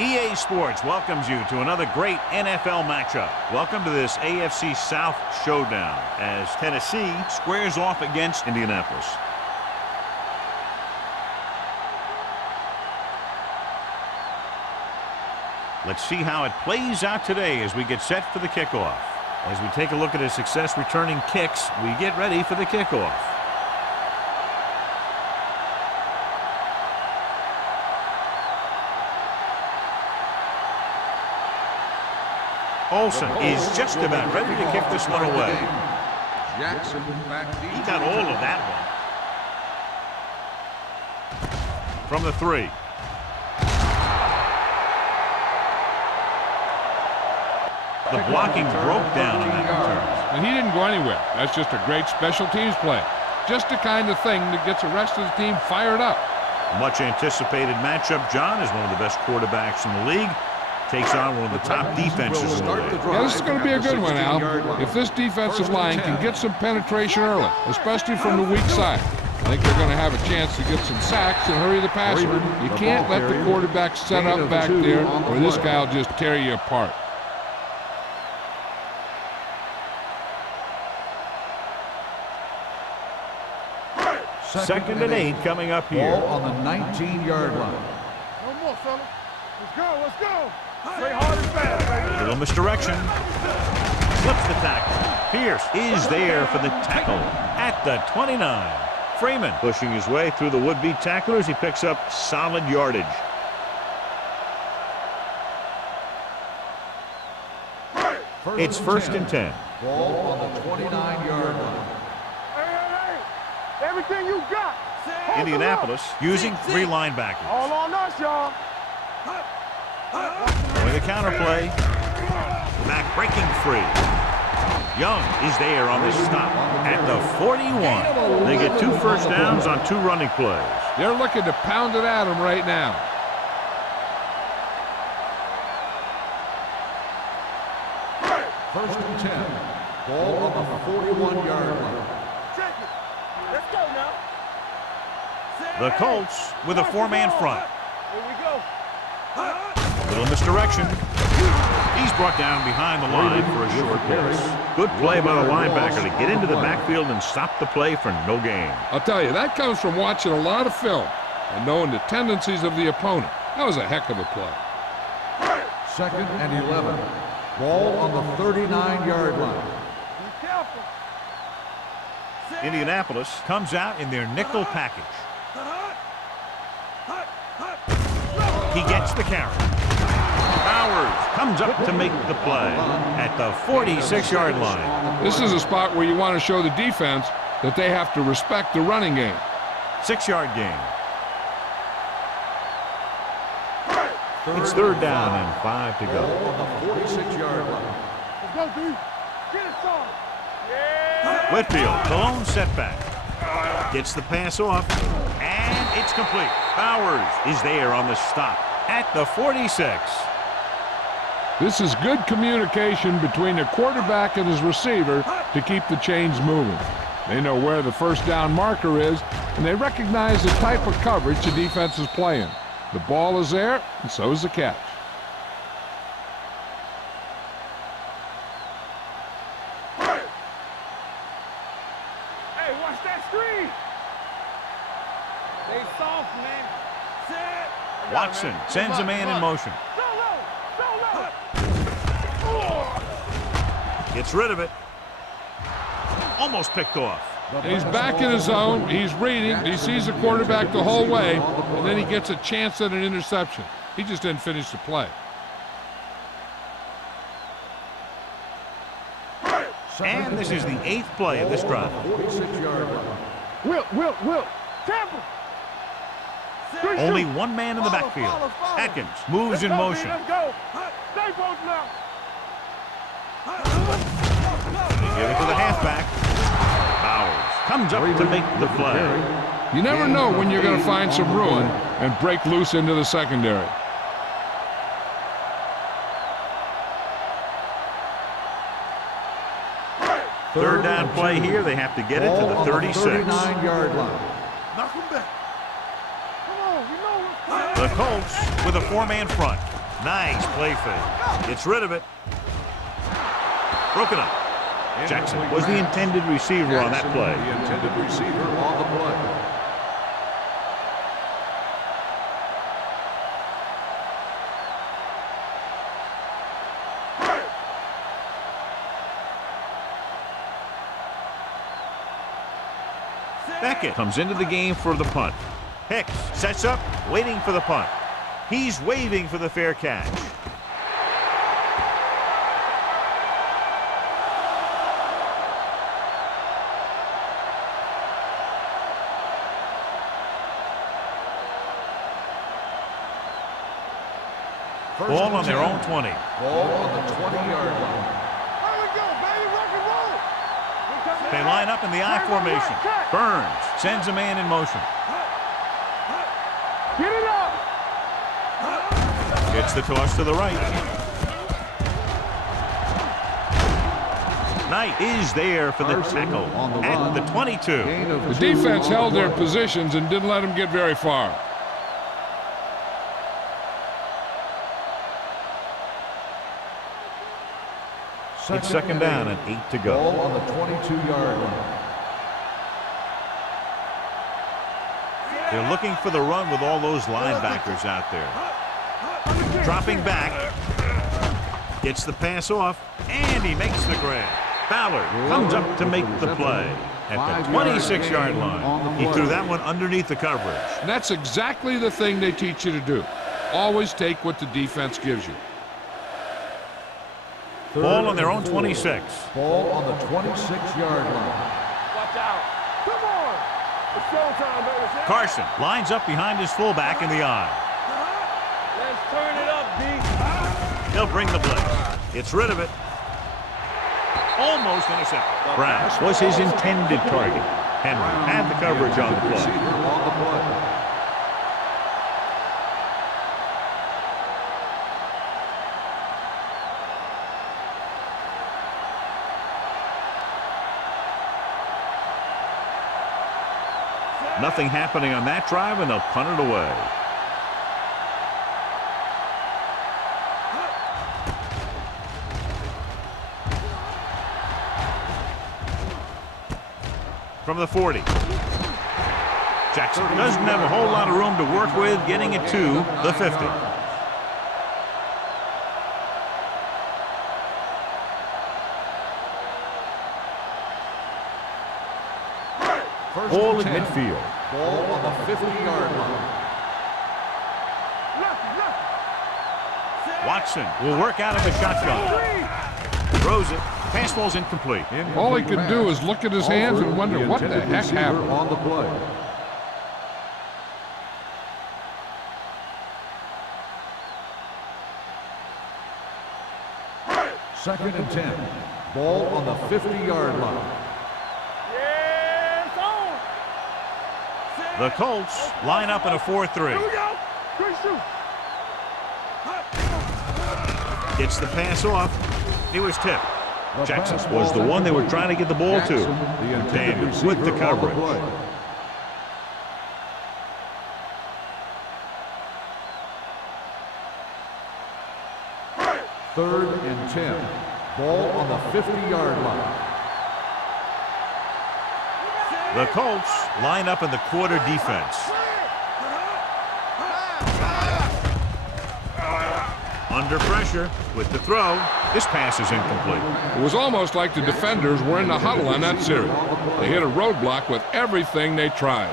EA Sports welcomes you to another great NFL matchup. Welcome to this AFC South showdown as Tennessee squares off against Indianapolis. Let's see how it plays out today as we get set for the kickoff. As we take a look at his success returning kicks, we get ready for the kickoff. Olsen is just about ready to kick this one away. Jackson back deep. He got all of that one. From the 3. The blocking broke down on that return. And he didn't go anywhere. That's just a great special teams play. Just the kind of thing that gets the rest of the team fired up. Much anticipated matchup. John is one of the best quarterbacks in the league. Takes on one of the top defenses in the league. Yeah, this is going to be a good one, Al. If this defensive line can get some penetration early, especially from the weak side, I think they're going to have a chance to get some sacks and hurry the passer. You can't let the quarterback set up back there, or this guy will just tear you apart. Second and 8 coming up here. Ball on the 19-yard line. No more, fella. Let's go, let's go. Play hard and fast, baby. Little misdirection. Flips the tackle. Pierce is there for the tackle at the 29. Freeman pushing his way through the would-be tacklers. He picks up solid yardage. It's first and 10. Ball on the 29-yard line. Hey, everything you got. Indianapolis using 3 linebackers. All on us, y'all. Going the counterplay. Back breaking free. Young is there on this stop at the 41. They get 2 first downs on 2 running plays. They're looking to pound it at him right now. First and 10. Ball on the 41-yard line. Check it. Let's go now. The Colts with a 4-man front. Here we go. Little misdirection. He's brought down behind the line for a short pass. Good play by the linebacker to get into the backfield and stop the play for no gain. I'll tell you, that comes from watching a lot of film and knowing the tendencies of the opponent. That was a heck of a play. Second and 11. Ball on the 39-yard line. Be careful. Indianapolis comes out in their nickel package. He gets the carry. Bowers comes up to make the play at the 46-yard line. This is a spot where you want to show the defense that they have to respect the running game. 6-yard gain. It's third down and 5 to go. On the 46-yard line. Let's go, D. Get it, son. Yeah. Whitfield, the lone setback. Gets the pass off, and it's complete. Bowers is there on the stop at the 46. This is good communication between the quarterback and his receiver to keep the chains moving. They know where the first down marker is, and they recognize the type of coverage the defense is playing. The ball is there, and so is the catch. Hey, watch that screen. Stay soft, man. Set. Watson sends a man in motion. Gets rid of it. Almost picked off. He's back in his zone. He's reading. He sees the quarterback the whole way, and then he gets a chance at an interception. He just didn't finish the play. And this is the 8th play of this drive. 46-yard line. Will. Tampa. Only one man in the backfield. Atkins moves in motion. Let's go. Stay both now. They give it to the halfback. Bowers comes up to make the play. You never know when you're going to find some room and break loose into the secondary. Third down play here. They have to get it to the 36. 39-yard line. Knock him back. Come on, you know. The Colts with a 4-man front. Nice play fake. Gets rid of it. Broken up. Jackson was the intended receiver on that play. The intended receiver on the play. Beckett comes into the game for the punt. Hicks sets up, waiting for the punt. He's waving for the fair catch. Ball on their own 20. Ball on the 20-yard line. There we go, baby. Rock and roll. They line up in the I formation. Burns sends a man in motion. Get it up. Gets the toss to the right. Knight is there for the tackle at the 22. The defense held their positions and didn't let them get very far. It's second down and 8 to go. Ball on the 22-yard line. They're looking for the run with all those linebackers out there. Dropping back. Gets the pass off, and he makes the grab. Ballard comes up to make the play at the 26-yard line. He threw that one underneath the coverage. And that's exactly the thing they teach you to do. Always take what the defense gives you. Ball on their own 26. Ball on the 26-yard line. Watch out. Come on. It's showtime, baby. Carson lines up behind his fullback in the eye. Let's turn it up, D. He'll bring the blitz. Gets rid of it. Almost intercepted. Brown was his intended target. Henry had the coverage on the play. Receiver on the play. Nothing happening on that drive, and they'll punt it away. From the 40. Jackson doesn't have a whole lot of room to work with, getting it to the 50. Ball at midfield. Ball on the 50-yard line. Watson will work out of the shotgun. Throws it. Pass ball's incomplete. All he could do is look at his hands and wonder what the heck happened. On the play. Second and 10. Ball on the 50-yard line. The Colts line up in a 4-3. Here we go. Great shoot. Gets the pass off. He was tipped. Jackson was the one they were trying to get the ball to. And with the coverage. Third and 10. Ball on the 50-yard line. The Colts line up in the quarter defense. Under pressure with the throw. This pass is incomplete. It was almost like the defenders were in the huddle on that series. They hit a roadblock with everything they tried.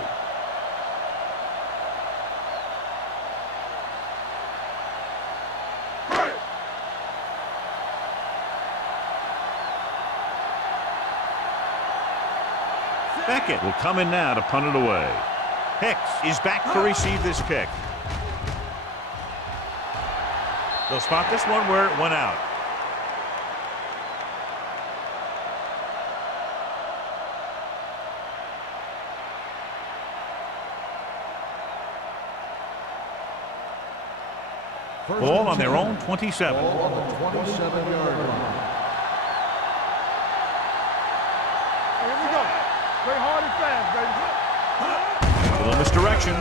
Beckett will come in now to punt it away. Hicks is back to receive this kick. They'll spot this one where it went out. Ball on their own 27. Ball on the 27-yard line. Here we go. Play hard and fast, baby. A little misdirection.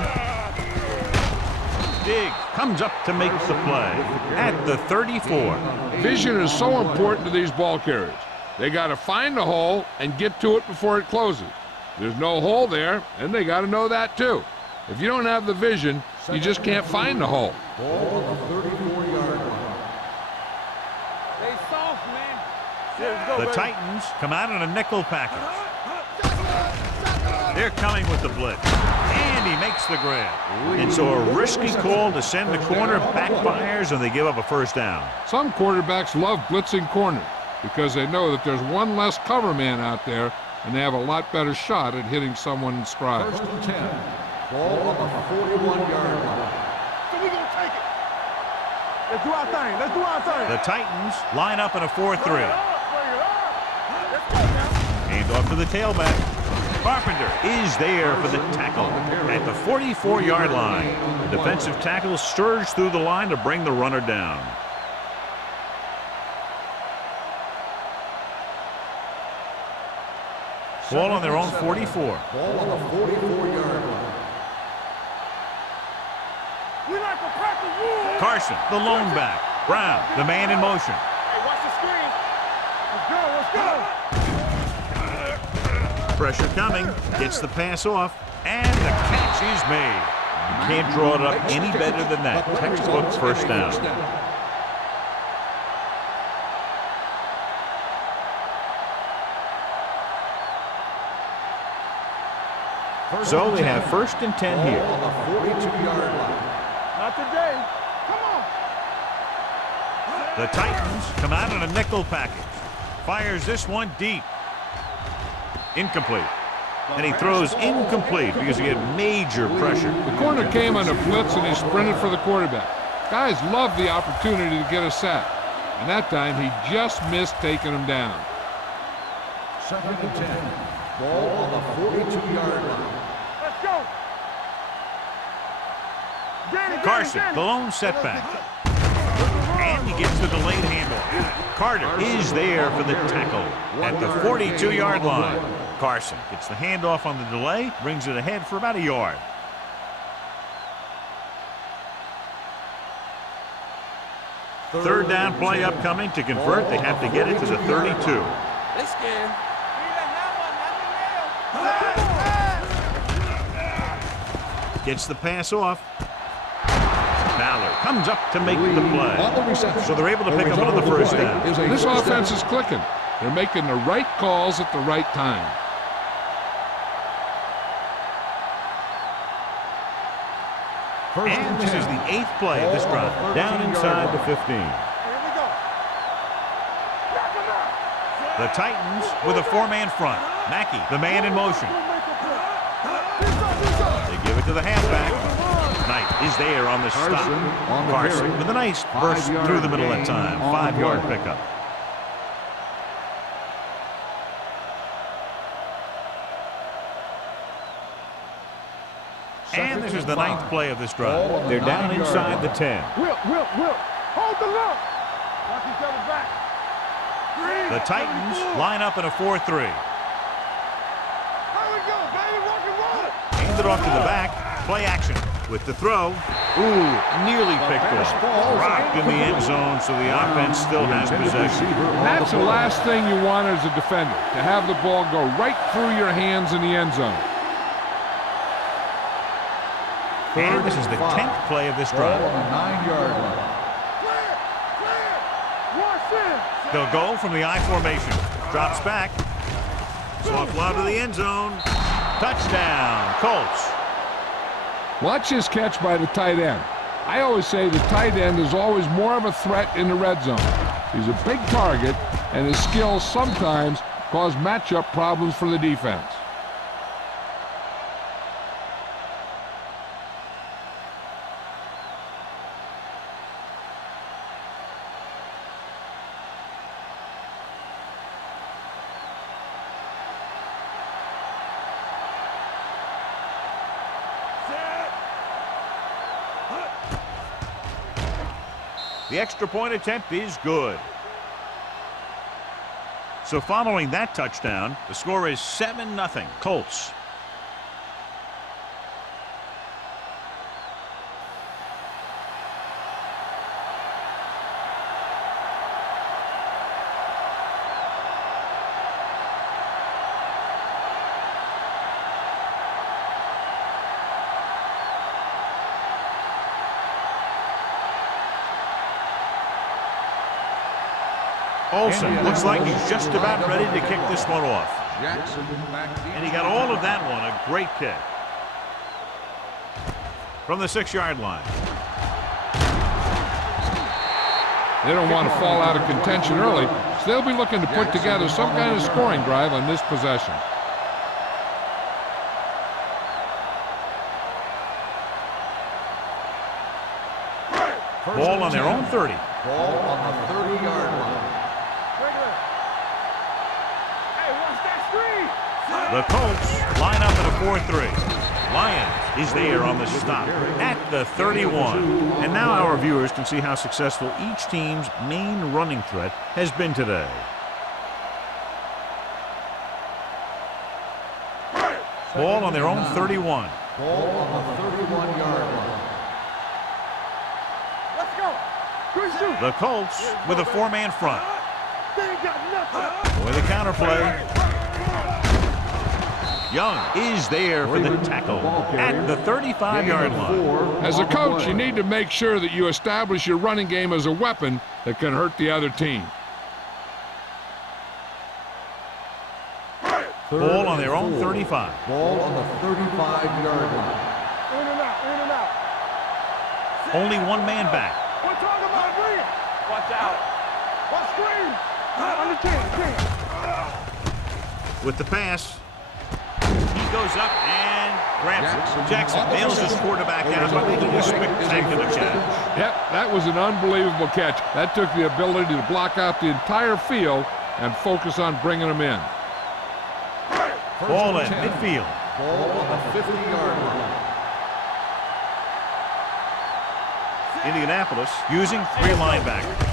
Diggs comes up to make the play at the 34. Vision is so important to these ball carriers. They got to find the hole and get to it before it closes. There's no hole there, and they got to know that too. If you don't have the vision, you just can't find the hole. Ball on the 34-yard line. Stay soft, man. Let's go, The baby. Titans come out in a nickel package. They're coming with the blitz. And he makes the grab. And so a risky call to send the corner backfires, and they give up a first down. Some quarterbacks love blitzing corners because they know that there's one less cover man out there, and they have a lot better shot at hitting someone in stride. 1st and 10. Ball on the 41-yard line. So we gonna take it. Let's do our thing. Let's do our thing. The Titans line up in a 4-3. Bring it up. Let's go now. Hand off to the tailback. Carpenter is there for the tackle at the 44-yard line. The defensive tackle surged through the line to bring the runner down. Ball on their own 44. Ball on the 44-yard line. We like to practice rules. Carson, the lone back. Brown, the man in motion. Hey, watch the screen. Let's go. Let's go. Pressure coming. Gets the pass off. And the catch is made. You can't draw it up any better than that. Textbook first down. So they have 1st and 10 here. Ball on the 42-yard line. Not today. Come on. The Titans come out in a nickel package. Fires this one deep. Incomplete. And he throws incomplete because he had major pressure. The corner came on a blitz and he sprinted for the quarterback. Guys love the opportunity to get a sack. And that time he just missed taking him down. 2nd and 10. Ball on the 42-yard line. Let's go. Danny, Carson, Danny. the lone setback. And he gets the delayed handoff. Carter is there for the tackle at the 42-yard line. Carson gets the handoff on the delay, brings it ahead for about a yard. Third down play upcoming. To convert, they have to get it to the 32. They scared. Gets the pass off. Ballard comes up to make the play. So they're able to pick up another first down. This offense is clicking. They're making the right calls at the right time. And this is the 8th play of this drive. Down inside the 15. Here we go. Back him up. The Titans with a 4-man front. Mackey, the man in motion. They give it to the halfback. Knight is there on the stop. Carson with a nice burst through the middle that time. 5-yard pickup. And this is the 9th play of this drive. They're down inside the 10. Will. Hold the look. Watch each other back. The Titans line up in a 4-3. There we go, baby. Rock and roll. Hand it off to the back. Play action with the throw. Ooh, nearly picked off. Rocked in the end zone, so the offense still has possession. That's the last thing you want as a defender, to have the ball go right through your hands in the end zone. And this is the 10th play of this drive. Ball on the 9-yard line. Watch this. They'll go from the I formation. Drops back. Soft lob to the end zone. Touchdown, Colts. Watch his catch by the tight end. I always say the tight end is always more of a threat in the red zone. He's a big target, and his skills sometimes cause matchup problems for the defense. The extra point attempt is good. So following that touchdown, the score is 7-0 Colts. Olsen looks like he's just about ready to kick this one off. Jackson back deep. And he got all of that one. A great kick. From the 6-yard line. They don't want to fall out of contention early, so they'll be looking to put together some kind of scoring drive on this possession. Ball on their own 30. Ball on the 30-yard line. Hey, watch that screen. The Colts line up in a 4-3. Lions is there on the stop at the 31. And now our viewers can see how successful each team's main running threat has been today. Ball on their own 31. Ball on the 31-yard line. Let's go. Good shoot. The Colts with a 4-man front. They ain't got nothing. With a counterplay. Young is there for the tackle at the 35-yard line. As a coach, you need to make sure that you establish your running game as a weapon that can hurt the other team. Ball on their own 35. Ball on the 35-yard line. In and out, in and out. Only one man back. We're talking about green. Watch out. Watch screen. On the 10. With the pass. He goes up and grabs it. Jackson nails his quarterback out by making a spectacular catch. Yep, that was an unbelievable catch. That took the ability to block out the entire field and focus on bringing them in. Ball in midfield. Ball on the 50-yard line. Indianapolis using 3 linebackers.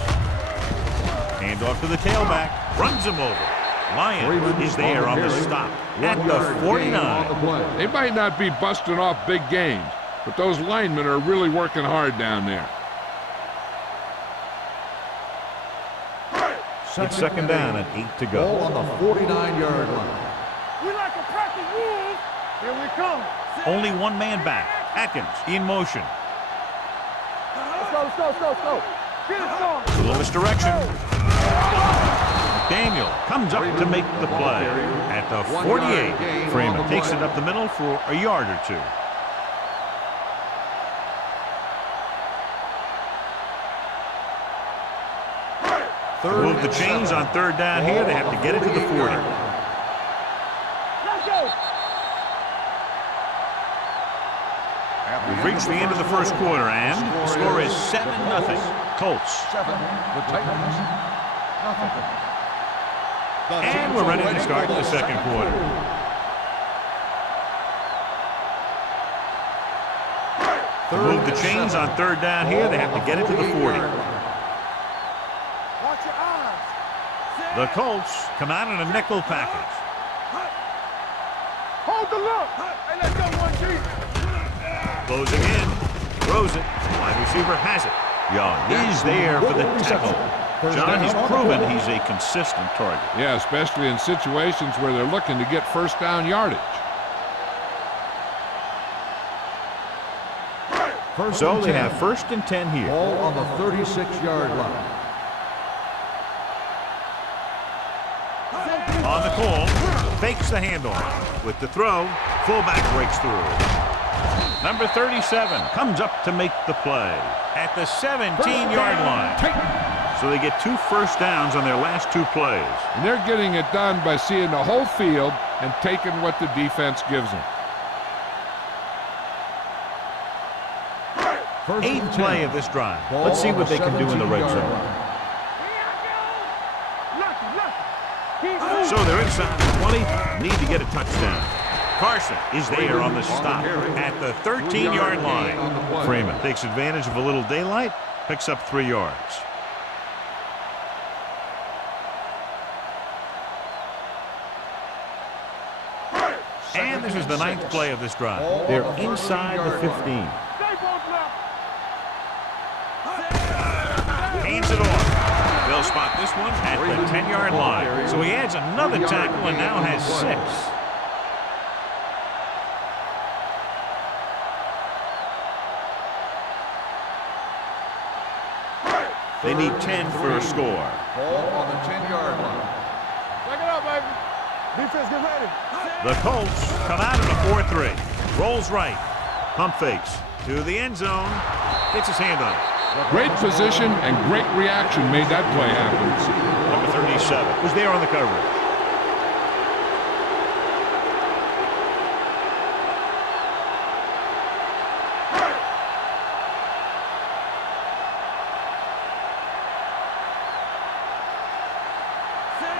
Hand off to the tailback. Runs him over. Lions is there on the stop at the 49. They might not be busting off big games, but those linemen are really working hard down there. It's second down and 8 to go. Ball on the 49-yard line. We like a practice wolves. Here we come. Only one man back. Atkins in motion. Let's go, let's go, let's go, let's go. Get it going. A little misdirection. Daniel comes up to make the play at the 48. Freeman takes it up the middle for a yard or two. To move the chains on third down here, they have to get it to the 40. Let's go. We've reached the end of the first quarter, and the score is 7-0. Colts. 7. The Titans. Nothing. And we're ready to start the second quarter. To move the chains on third down here, they have to get it to the 40. Watch your eyes. The Colts come out in a nickel package. Hold the look. Hey, let's go, 1G. Closing in. Throws it. Wide receiver has it. Young is there for the tackle. John has proven he's a consistent target. Yeah, especially in situations where they're looking to get first down yardage. So they have first and 10 here. Ball on the 36-yard line. On the call, fakes the handoff. With the throw, fullback breaks through. Number 37 comes up to make the play at the 17-yard line. So they get 2 first downs on their last 2 plays. And they're getting it done by seeing the whole field and taking what the defense gives them. 8th play of this drive. Let's see what they can do in the red zone. So they're inside the 20, need to get a touchdown. Carson is there on the stop at the 13-yard line. Freeman takes advantage of a little daylight, picks up 3 yards. And this is the 9th play of this drive. They're inside the 15. Hands it off. They'll spot this one at the 10-yard line. So he adds another tackle and now has 6. They need 10 for a score. Ball on the 10-yard line. Back it up, baby. Defense, get ready. The Colts come out in a 4-3. Rolls right. Pump fakes to the end zone. Gets his hand on it. Great position and great reaction made that play happen. Number 37 was there on the coverage.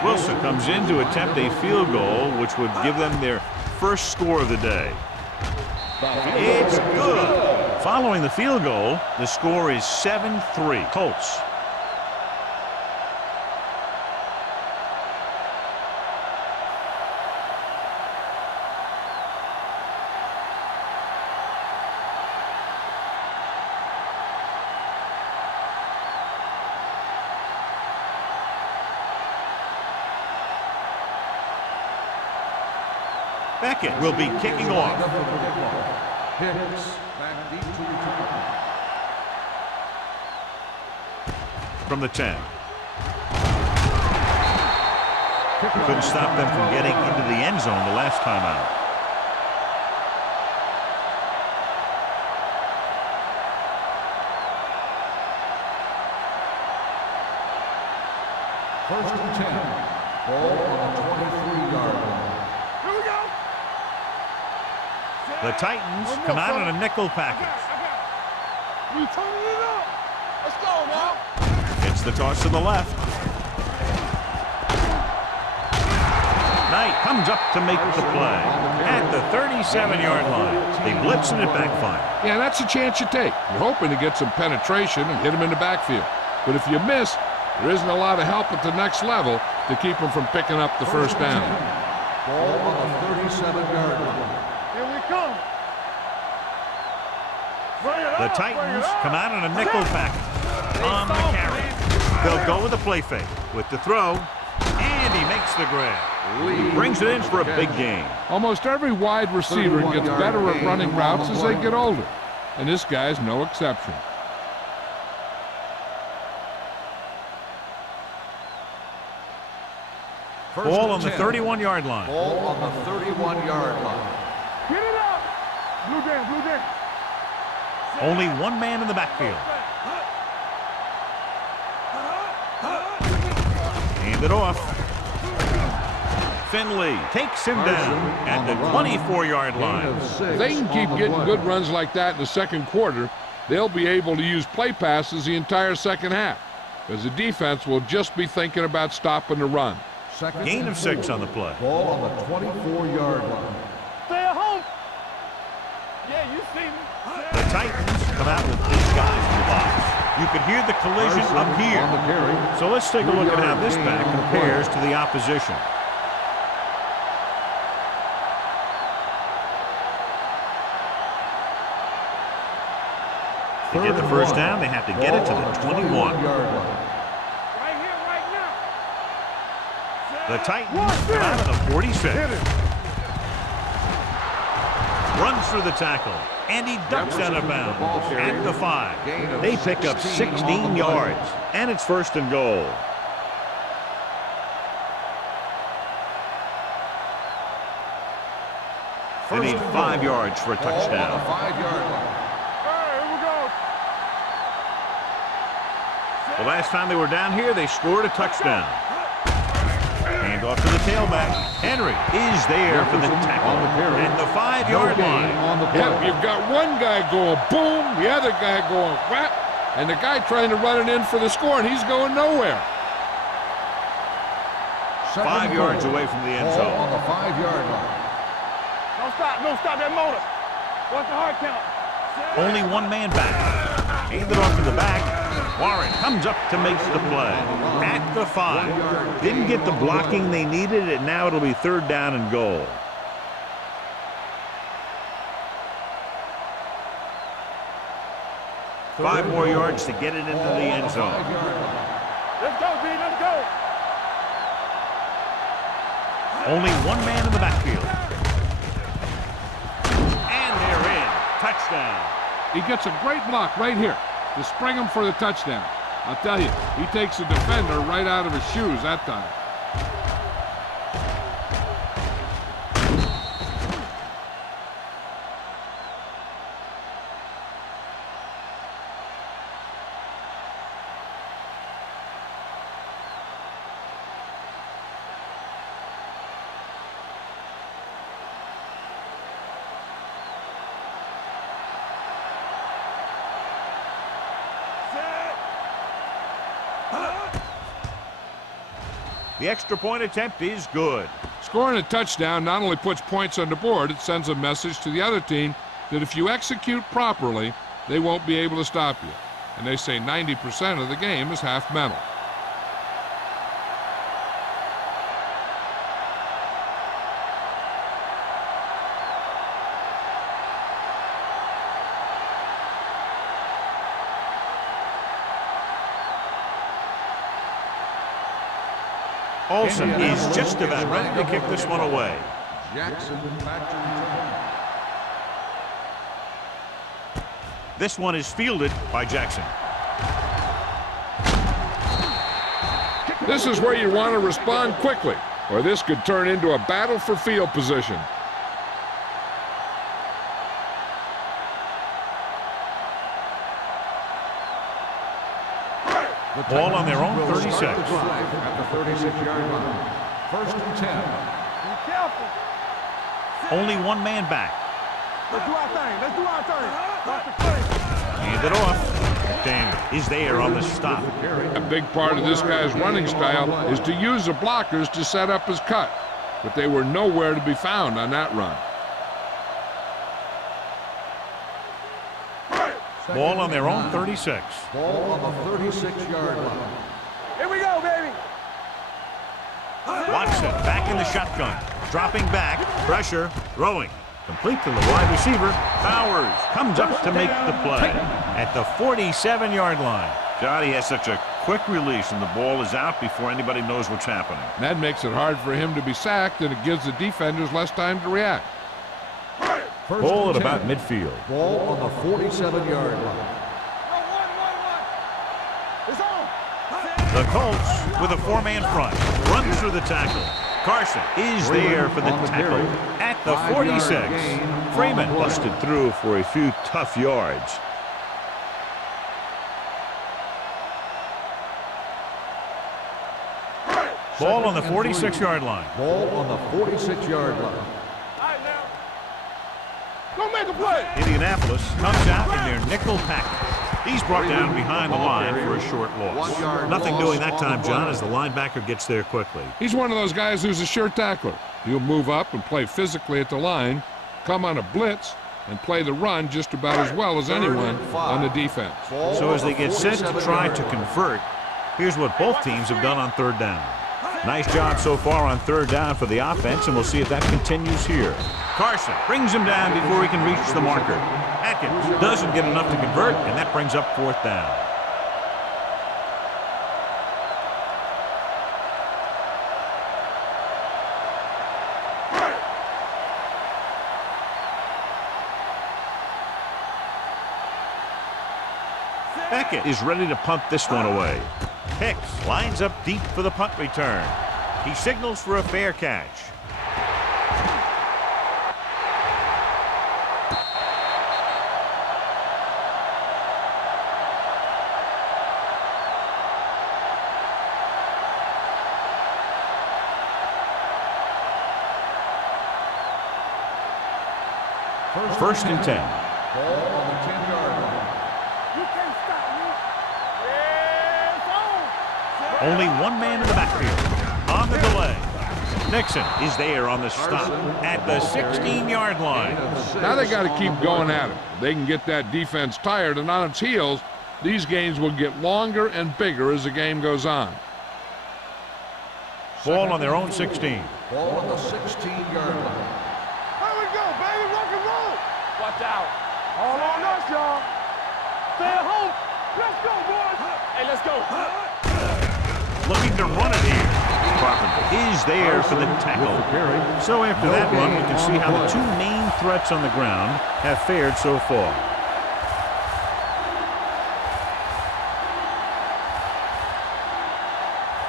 Wilson comes in to attempt a field goal, which would give them their first score of the day. It's good. Following the field goal, the score is 7-3 Colts. Beckett will be kicking off. Hicks back deep to return. From the 10. Couldn't stop them from getting into the end zone the last time out. First and 10. Ball on the 23-yard line. Here we go. The Titans come out in a nickel package. We turning it up. Let's go now. It's the toss to the left. Knight comes up to make the play at the 37-yard line. They blitz and it backfires. Yeah, that's a chance you take. You're hoping to get some penetration and hit him in the backfield. But if you miss, there isn't a lot of help at the next level to keep them from picking up the first down. Ball on the 37-yard line. Here we come. The Titans come out in a nickel package on the carry. They'll go with the play fake with the throw, and he makes the grab. Brings it in for a big gain. Almost every wide receiver gets better at running routes as they get older, and this guy's no exception. Ball on the 31-yard line. Ball on the 31-yard line. Get it up. Blue Dan, blue Dan. Only one man in the backfield. Hand it off. Finley takes him down at the 24-yard line. If they can keep getting good runs like that in the second quarter, they'll be able to use play passes the entire second half, because the defense will just be thinking about stopping the run. Gain of 6 on the play. Ball on the 24-yard line. Stay at home. Yeah, you see me. The Titans come out with 8 guys in the box. You can hear the collision up here. So let's take a look at how this back compares to the opposition. To get the first down, they have to get it to the 21. Right here, right now. The Titans come out of the 46. Runs through the tackle, and he ducks out of bounds at the 5. They pick up 16 yards, and it's first and goal. They need 5 yards for a touchdown. 5-yard line. Here we go. The last time they were down here, they scored a touchdown. Hand off to the tailback. Henry is there for the tackle at the 5-yard line. Yep, you've got one guy going boom, the other guy going whap, and the guy trying to run it in for the score, and he's going nowhere. 5 yards away from the end Ball zone. on the 5-yard line. Don't stop that motor. What's the hard count? Only one man back. Hand it off to the back. Warren comes up to make the play at the 5. Didn't get the blocking they needed, and now it'll be 3rd down and goal. Five more yards to get it into the end zone. Let's go, D. Let's go. Only one man in the backfield. And they're in. Touchdown. He gets a great block right here to spring him for the touchdown. I'll tell you, he takes a defender right out of his shoes that time. The extra point attempt is good. Scoring a touchdown not only puts points on the board, it sends a message to the other team that if you execute properly, they won't be able to stop you. And they say 90% of the game is half mental. Olsen is just about ready to kick this one away. Jackson back to return. This one is fielded by Jackson. This is where you want to respond quickly, or this could turn into a battle for field position. Ball on their own 36. At the 36-yard line. First and 10. Be careful. Only one man back. Let's do our thing. Let's do our thing. Not the play. Hand it off. Daniel is there on the stop. A big part of this guy's running style is to use the blockers to set up his cut, but they were nowhere to be found on that run. Ball on their own 36. Ball on the 36-yard line. Here we go, baby. Watson back in the shotgun. Dropping back. Pressure. Throwing. Complete to the wide receiver. Bowers comes up to make the play at the 47-yard line. God, he has such a quick release, and the ball is out before anybody knows what's happening. That makes it hard for him to be sacked, and it gives the defenders less time to react. Ball at about midfield. Ball on the 47-yard line. It's on. The Colts with a four-man front. Runs through the tackle. Carson is there for the tackle at the 46. Freeman busted through for a few tough yards. Ball on the 46-yard line. Ball on the 46-yard line. All right, now. Go make a play. Indianapolis comes out in their nickel package. He's brought down behind the line for a short loss. Nothing doing that time, John, as the linebacker gets there quickly. He's one of those guys who's a sure tackler. He'll move up and play physically at the line, come on a blitz, and play the run just about as well as anyone on the defense. So as they get set to try to convert, here's what both teams have done on third down. Nice job so far on third down for the offense, and we'll see if that continues here. Carson brings him down before he can reach the marker. Atkins doesn't get enough to convert, and that brings up fourth down. Beckett is ready to punt this one away. Hicks lines up deep for the punt return. He signals for a fair catch. First and 10. Ball on the 10-yard line. You can't stop me. Yeah, it's on. Only one man in the backfield. On the delay. Nixon is there on the stop at the 16-yard line. Now they got to keep going at it. If they can get that defense tired and on its heels, these games will get longer and bigger as the game goes on. Ball on their own 16. Ball on the 16-yard line. Here we go, baby. Rock and roll. Watch out. All on us, y'all. Stay at home. Let's go, boys. Hey, let's go. Looking to run it here. Carpenter is there for the tackle. So after that run, we can see how the two main threats on the ground have fared so far.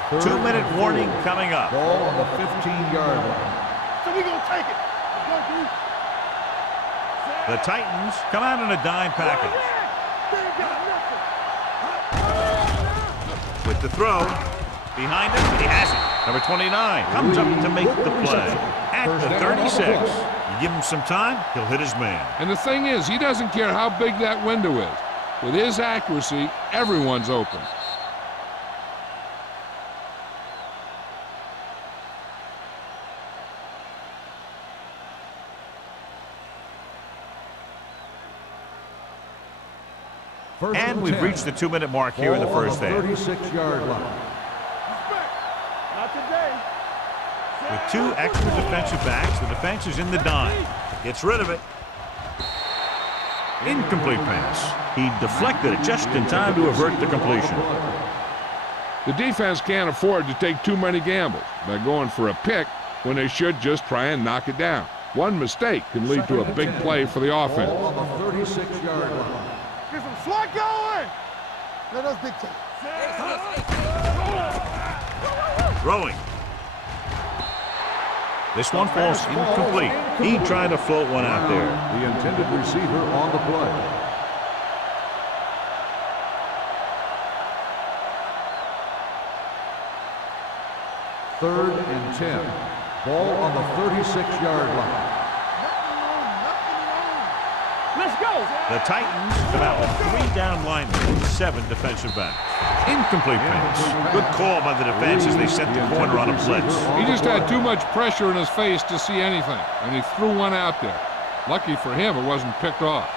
2-minute warning coming up. Ball on the 15-yard line. So we gonna take it. The Titans come out in a dime package. With the throw, behind him, he has it. Number 29 comes up to make the play. At the 36, you give him some time, he'll hit his man. And the thing is, he doesn't care how big that window is. With his accuracy, everyone's open. And we've reached the 2-minute mark here in the first half. 36-yard line. Not today. With 2 extra defensive backs, the defense is in the dime. Gets rid of it. Incomplete pass. He deflected it just in time to avert the completion. The defense can't afford to take too many gambles by going for a pick when they should just try and knock it down. One mistake can lead to a big play for the offense. Ball on the 36-yard line. Get some slack going. Let us dictate. Throwing. This one falls incomplete. He tried to float one out there. The intended receiver on the play. Third and 10. Ball on the 36-yard line. Let's go. The Titans come out with 3 down linemen and 7 defensive backs. Incomplete pass. Good call by the defense as they set the corner on a blitz. He just had too much pressure in his face to see anything, and he threw one out there. Lucky for him, it wasn't picked off.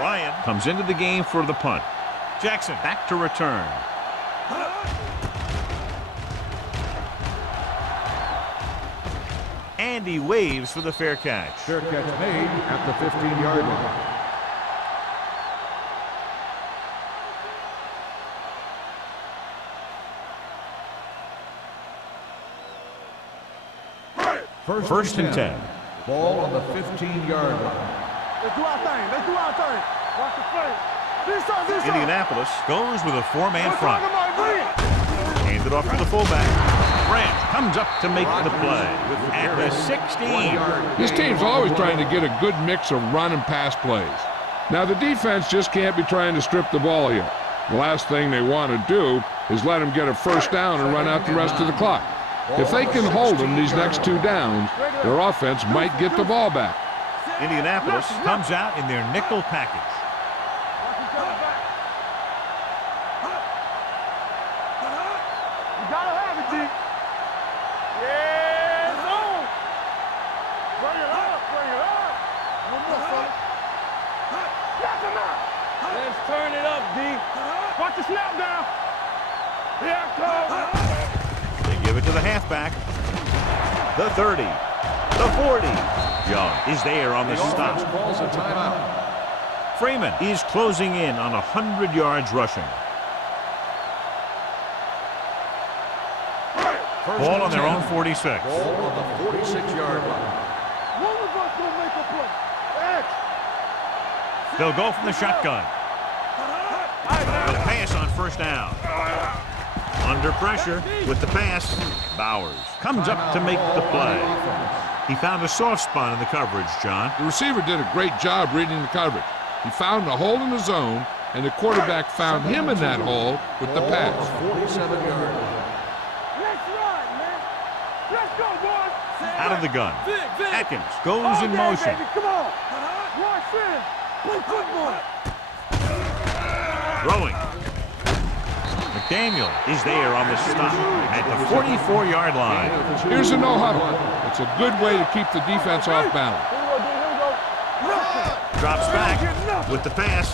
Ryan comes into the game for the punt. Jackson back to return. And he waves for the fair catch. Fair catch made at the 15-yard line. First and 10. Ball on the 15-yard line. Let's do our thing. Let's do our thing. Watch the play. This side, this side. Indianapolis goes with a 4-man We're front. talking about green. Hand it off to the fullback. Branch comes up to make the play at the 16. This team's always trying to get a good mix of run and pass plays. Now, the defense just can't be trying to strip the ball here. The last thing they want to do is let them get a first down and run out the rest of the clock. If they can hold them these next 2 downs, their offense might get the ball back. Indianapolis comes out in their nickel package. You gotta have it, G. Yeah, no. Bring it up, bring it up. One more, fella. Knock him out. Let's turn it up, D. Watch the snap down. Here it comes. They give it to the halfback. The 30. The 40. Young is there on the stop. Calls a timeout. Freeman is closing in on 100 yards rushing. Ball on their own 46. Ball on the 46-yard line. One of us gonna make a play. X. They'll go from the shotgun. The pass on first down. Under pressure with the pass. Bowers comes up to make the play. He found a soft spot in the coverage, John. The receiver did a great job reading the coverage. He found a hole in the zone, and the quarterback found him in that hole with the pass. 47-yard line. Let's run, man. Let's go, boys. Out of the gun. Atkins goes in motion. Baby. Come on. Watch this. Play football. Throwing. McDaniel is there on the stop at the 44-yard line. Here's a no-huddle. It's a good way to keep the defense off balance. Here we go, Drops back with the pass.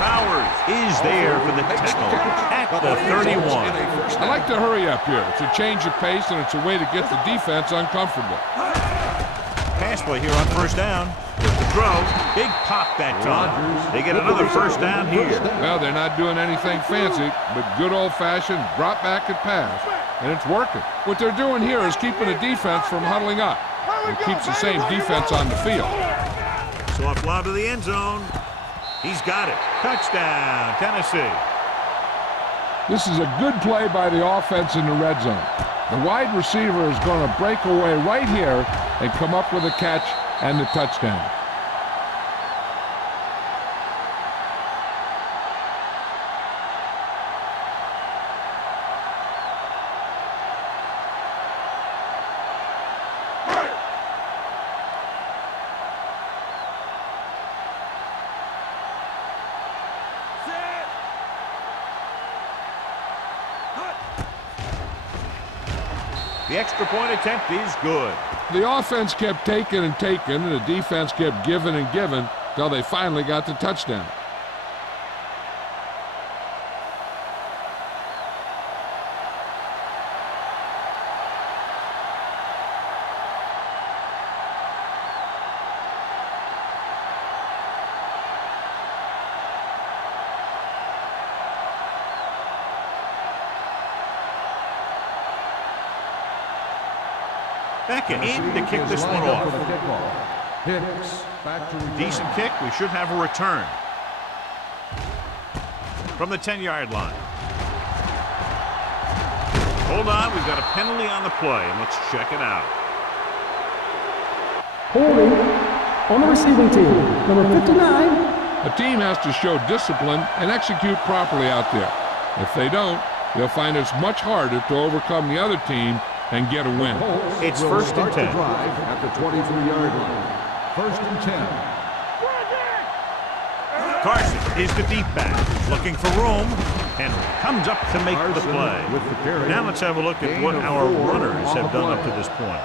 Bowers is there for the tackle at the 31. I like to hurry up here. It's a change of pace, and it's a way to get the defense uncomfortable. Pass play here on first down. With the throw, big pop that time. They get another first down here. Well, they're not doing anything fancy, but good old-fashioned drop back and pass, and it's working. What they're doing here is keeping the defense from huddling up. and keeps the same defense on the field. Soft lob to the end zone. He's got it. Touchdown, Tennessee. This is a good play by the offense in the red zone. The wide receiver is going to break away right here and come up with a catch and the touchdown. The extra point attempt is good. The offense kept taking and taking, and the defense kept giving and giving till they finally got the touchdown. Beckett in to kick this one off. Hicks back to return. Decent kick. We should have a return. From the 10-yard line. Hold on. We've got a penalty on the play, and let's check it out. Holding on the receiving team, number 59. A team has to show discipline and execute properly out there. If they don't, they'll find it's much harder to overcome the other team and get a win. It's Will first and start the 10. drive at the 23-yard line. First and 10. Carson is the deep back, looking for room, and comes up to make the Carson play. with the carry. Now let's have a look at Gain what of our 4 runners on have the done up play. to this point.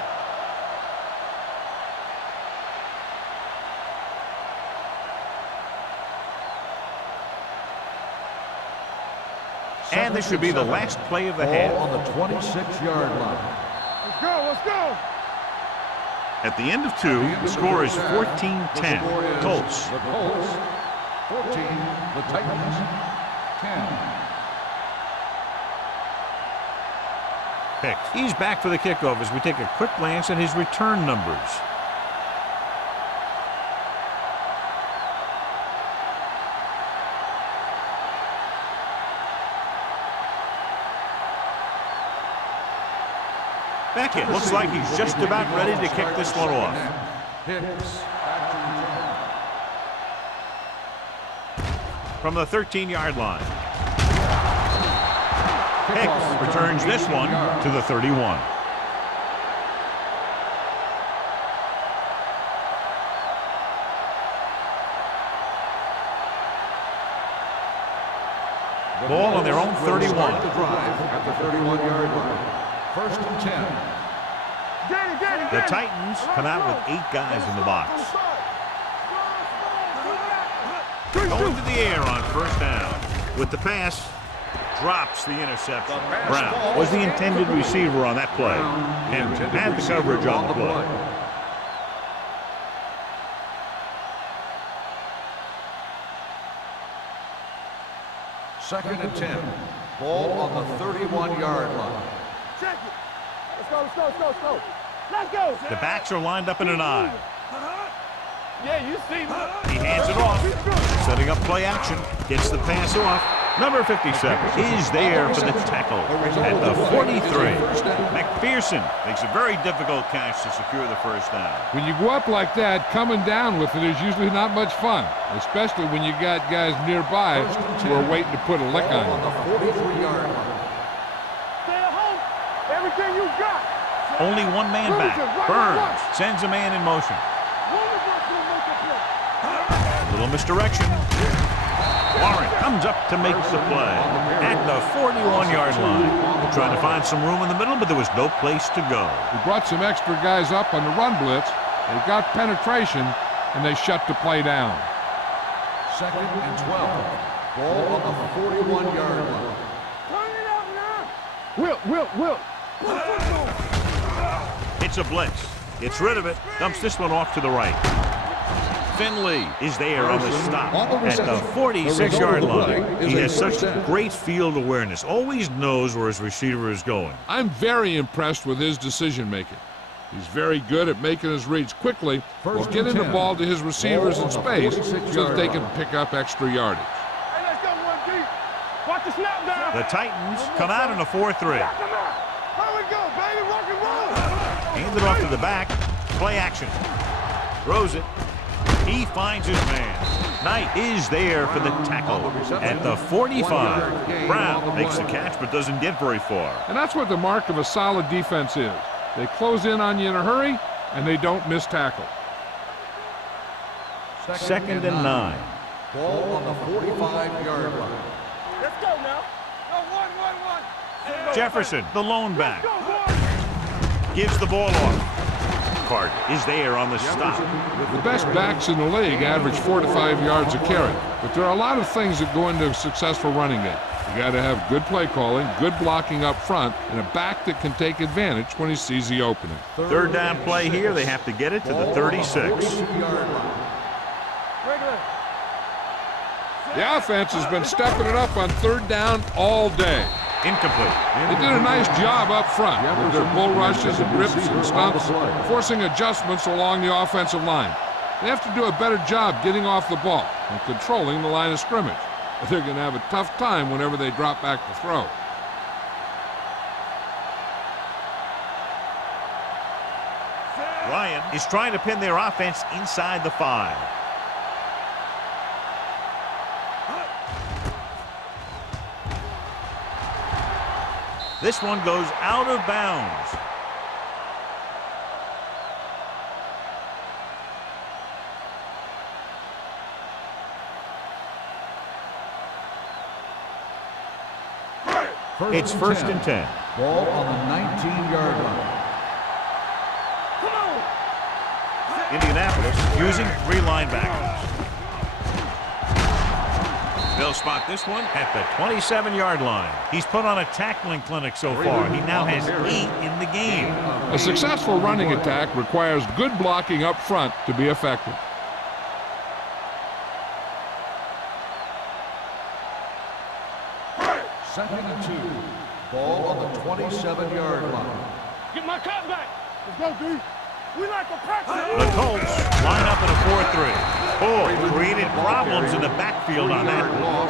And this should be the last play of the Ball half. on the 26-yard line. Let's go, let's go. At the end of 2, the score is 14-10. Colts. The Colts, 14. The Titans, 10. Pick. He's back for the kickoff as we take a quick glance at his return numbers. Beckett looks like he's just about ready to kick this one off. Hicks back to return. From the 13-yard line. Hicks returns this one to the 31. Ball on their own 31. Start the drive at the 31-yard line. First and 10. The Titans come out with 8 guys in the box. Going to the air on first down. With the pass, drops the interception. Brown was the intended receiver on that play and had the coverage on the play. Second and 10. Ball on the 31-yard line. Check it. Let's go, let's go, let's go, let's go. Let's go. The backs are lined up in an I. Yeah, you see me. He hands it off. Setting up play action. Gets the pass off. Number 57 is there for the tackle at the 43. McPherson makes a very difficult catch to secure the first down. When you go up like that, coming down with it is usually not much fun, especially when you got guys nearby who are waiting to put a lick on On you. the 43-yard line. Stay at home. Everything you got. Only one man back. Burns sends a man in motion. Little misdirection. Warren comes up to make the play at the 41-yard line. Trying to find some room in the middle, but there was no place to go. We brought some extra guys up on the run blitz. They got penetration, and they shut the play down. Second and 12. Ball on the 41-yard line. Turn it up now. Will. It's a blitz. Gets rid of it. Dumps this one off to the right. Finley is there on the stop at the 46-yard line. He has such great field awareness. Always knows where his receiver is going. I'm very impressed with his decision making. He's very good at making his reads quickly while First and getting the 10. ball to his receivers Ball in on the space 46 so that they yard can line. pick up extra yardage. Hey, let's go, 1D. Watch the snap down. The Titans come out in a 4-3. Knock him out. Here we go, baby. Rock and roll. Hand it off to the back. Play action. Throws it. He finds his man. Knight is there for the tackle at the 45. Brown makes the catch but doesn't get very far. And that's what the mark of a solid defense is. They close in on you in a hurry, and they don't miss tackle. Second and 9. Ball on the 45-yard line. Let's go now. Go, 1-1-1. Jefferson, the lone back, Go, boy. gives the ball off. Cart is there on the stop. The best backs in the league average 4 to 5 yards a carry, but there are a lot of things that go into a successful running game. You got to have good play calling, good blocking up front, and a back that can take advantage when he sees the opening. Third down play here. They have to get it to the 36. Regular. The offense has been stepping it up on third down all day. Incomplete. They did a nice job up front with their bull rushes and rips and stunts, forcing adjustments along the offensive line. They have to do a better job getting off the ball and controlling the line of scrimmage. They're going to have a tough time whenever they drop back to throw. Ryan is trying to pin their offense inside the 5. This one goes out of bounds. It's first and 10. Ball on the 19-yard line. Indianapolis using 3 linebackers. They'll spot this one at the 27-yard line. He's put on a tackling clinic so far. He now has 8 in the game. A successful running attack requires good blocking up front to be effective. Second and 2. Ball on the 27-yard line. Get my cut back. Let's go, D. We like to practice. The Colts line up in a 4-3. Oh, created problems in the backfield on that.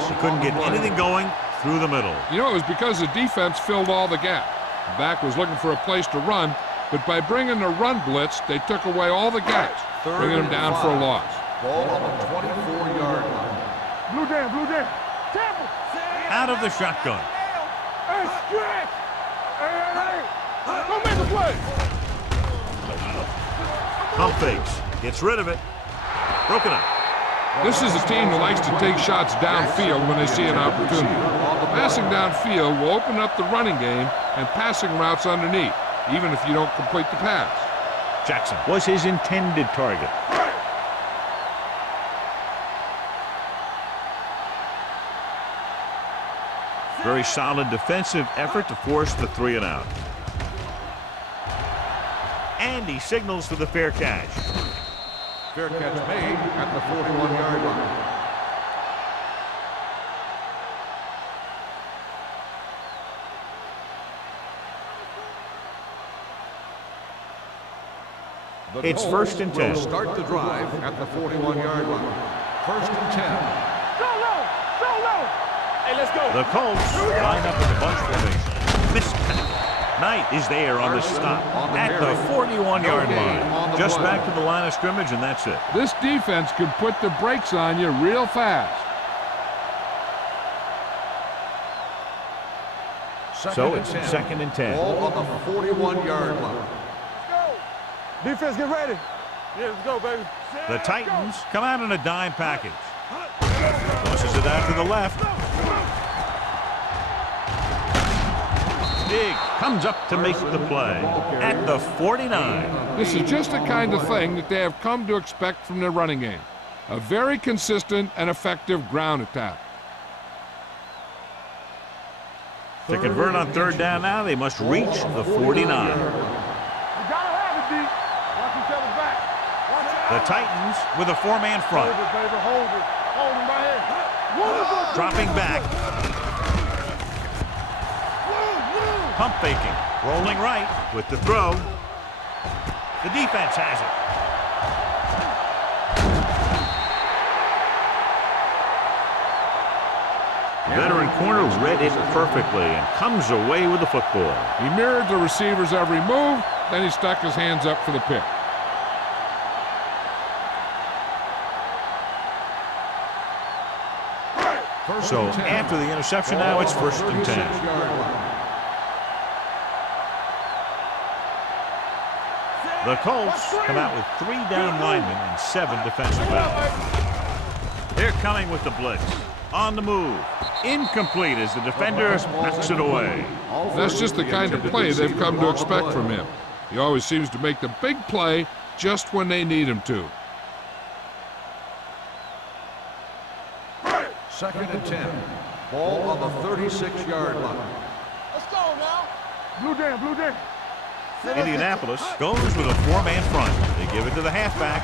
He couldn't get anything going through the middle. You know, it was because the defense filled all the gaps. The back was looking for a place to run, but by bringing the run blitz, they took away all the gaps, bringing them down for a loss. Ball on the 24-yard line. Blue down, blue down. Tampa. Out of the shotgun. Hey, stretch. Hey. Go make a play. Pump fakes. Gets rid of it. Broken up. This is a team that likes to take shots downfield when they see an opportunity. Passing downfield will open up the running game and passing routes underneath, even if you don't complete the pass. Jackson was his intended target. Very solid defensive effort to force the 3 and out. And he signals for the fair catch. Fair catch made at the 41-yard line. The It's Colts first and will 10. Start the drive at the 41-yard line. First and 10. Solo. Solo. Hey, let's go. The Colts line up in the bunch formation. Misconnect. Knight is there on the stop at the 41-yard line. Just back to the line of scrimmage, and that's it. This defense can put the brakes on you real fast. So it's second and 10. Ball on the 41-yard line. Defense, get ready. Yeah, let's go, baby. The Titans come out in a dime package. Tosses it out to the left. Diggs comes up to make the play at the 49. This is just the kind of thing that they have come to expect from their running game. A very consistent and effective ground attack. To convert on third down now, they must reach the 49. You gotta have it, D. Watch each other back. Watch it. The Titans with a 4-man front. Hold it, baby. Hold it. Hold him right here. Wonderful. Dropping back. Pump faking. Rolling right with the throw. The defense has it. Veteran corner read it perfectly and comes away with the football. He mirrored the receiver's every move, then he stuck his hands up for the pick. So after the interception, now it's 1st and 10. The Colts come out with 3 down linemen and 7 defensive backs. They're coming with the blitz. On the move. Incomplete as the defender knocks it away. That's just the kind of play they've come to expect from him. He always seems to make the big play just when they need him to. 2nd and 10. Ball on the 36-yard line. Let's go now. Blue jam, blue jam. Indianapolis goes with a 4-man front. They give it to the halfback.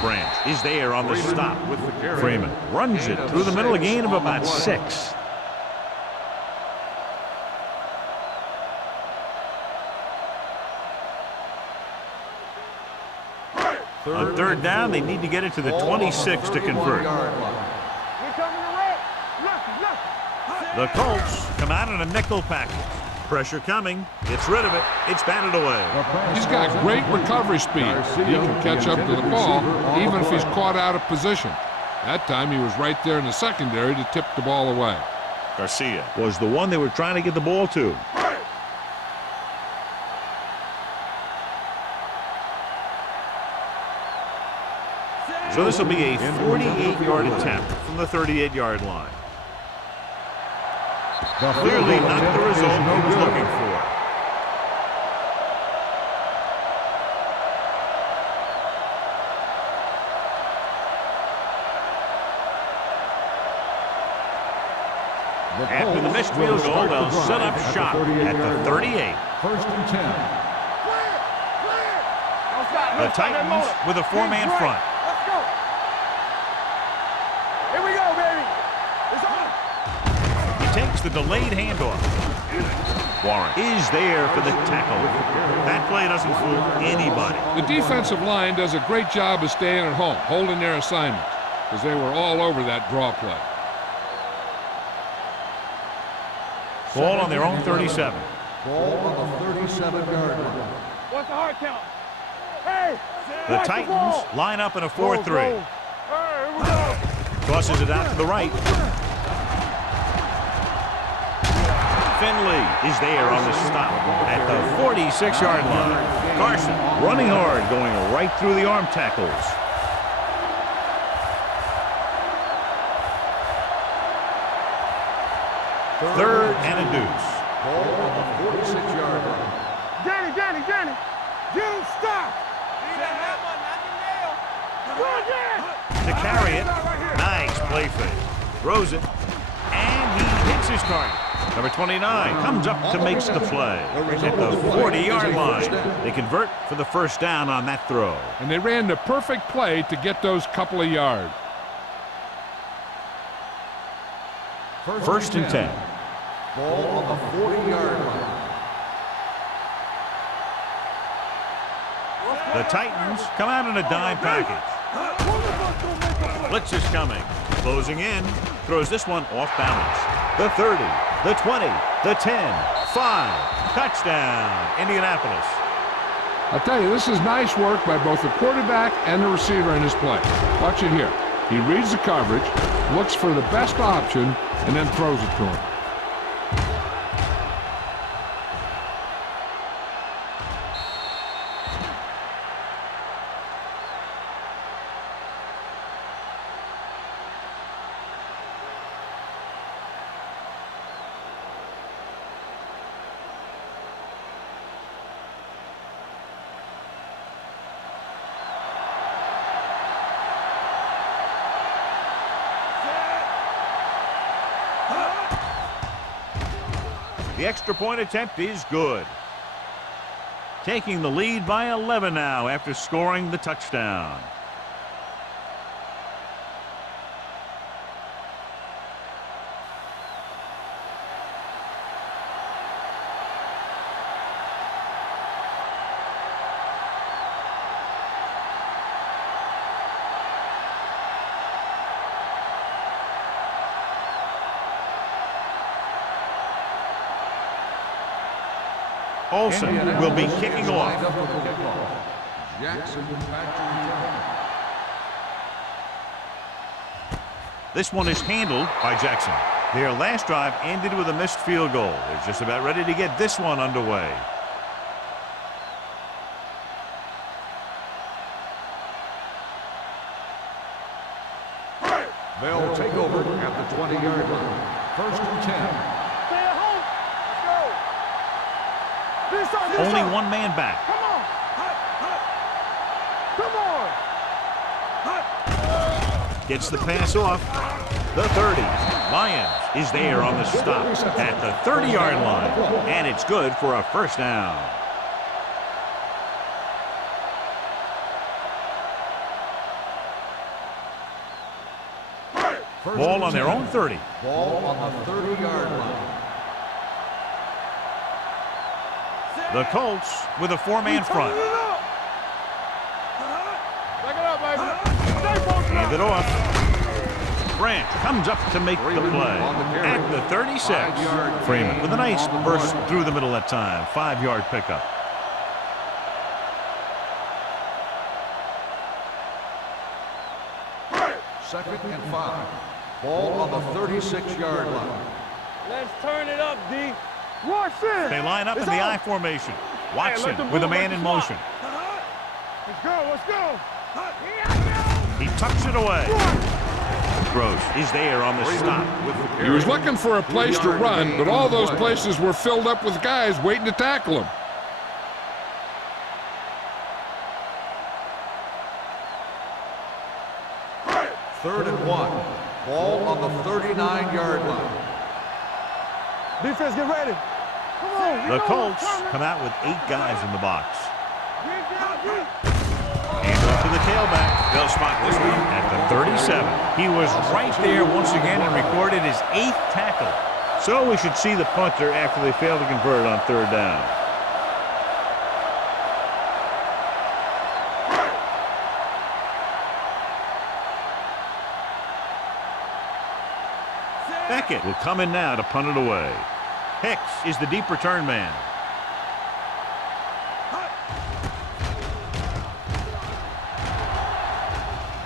Branch is there on the stop. Freeman runs it through the middle, a gain of about 6. On 3rd down, they need to get it to the 26 to convert. The Colts come out in a nickel package. Pressure coming. Gets rid of it. It's batted away. He's got great recovery speed. He can catch up to the ball even if he's caught out of position. That time he was right there in the secondary to tip the ball away. Garcia was the one they were trying to get the ball to. So this will be a 48-yard attempt from the 38-yard line. Clearly not the result he was looking for. After the missed field goal, they'll set up shop at the 38. 1st and 10. The Titans with a 4-man front. Let's go. Here we go, baby. It's on. He takes the delayed handoff. Warren is there for the tackle. That play doesn't fool anybody. The defensive line does a great job of staying at home, holding their assignments, because they were all over that draw play. Ball on their own 37. Ball on the 37-yard line. What's the hard count? Hey! The Titans line up in a 4-3. Hey, here we go. Tosses it out to the right. Finley is there on the stop at the 46-yard line. Carson running hard, going right through the arm tackles. Third and a deuce. Ball on the 46-yard line. Johnny, stop! To carry it, nice play fake. Throws it, and he hits his target. Number 29 comes up to make the play at the 40-yard line. They convert for the 1st down on that throw. And they ran the perfect play to get those couple of yards. 1st and 10. Ball on the 40-yard line. The Titans come out in a dime package. Blitz is coming. Closing in. Throws this one off balance. The 30, the 20, the 10, 5. Touchdown, Indianapolis. I'll tell you, this is nice work by both the quarterback and the receiver in his play. Watch it here. He reads the coverage, looks for the best option, and then throws it to him. The extra point attempt is good. Taking the lead by 11 now after scoring the touchdown. Olsen will be kicking off. Jackson back to return. This one is handled by Jackson. Their last drive ended with a missed field goal. They're just about ready to get this one underway. They'll take over at the 20-yard line. First and 10. Stay at home. Let's go. This Only side. one man back. Come on. Come on. Gets the pass off. The 30. Lyons is there on the stop at the 30-yard line. And it's good for a first down. Ball on their own 30. Ball on the 30-yard line. The Colts with a four-man front. Back it up, baby. Stay posted Hand up. it off. Grant comes up to make the play at the 36. Freeman with a nice burst through the middle that time. 5-yard pickup. Second and 5. Ball on the 36-yard line. Let's turn it up, D. Watch this. They line up in It's the on. I formation. Hey, Watson let them with a move, man let in them motion. Let's go. Let's go. He tucks it away. Gross is there on the stop. He was looking for a place to run, but all those places were filled up with guys waiting to tackle him. Third and 1. Ball on the 39-yard line. Defense, get ready. Come on. The Colts come out with 8 guys in the box. Hands off to the tailback. They'll spot this one at the 37. He was right there once again and recorded his 8th tackle. So we should see the punter after they fail to convert on third down. Beckett will come in now to punt it away. Hicks is the deep return man.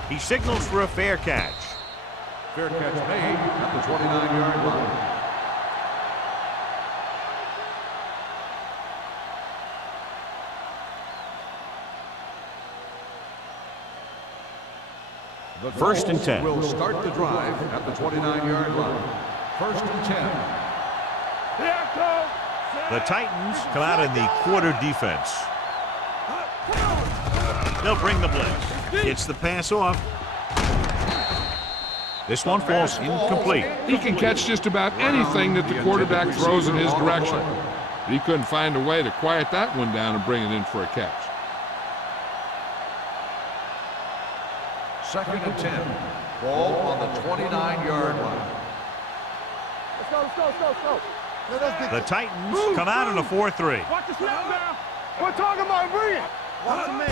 He signals for a fair catch. Fair catch made at the 29-yard line. The First and Colts 10. will start the drive at the 29-yard line. First and 10. The Titans come out in the quarter defense. They'll bring the blitz. Gets the pass off. This one falls incomplete. He can catch just about anything that the quarterback throws in his direction. But he couldn't find a way to quiet that one down and bring it in for a catch. Second and 10. Ball on the 29-yard line. Let's go. The Titans come out in a 4-3. Watch the snap down. We're talking about bring it. Watch the man.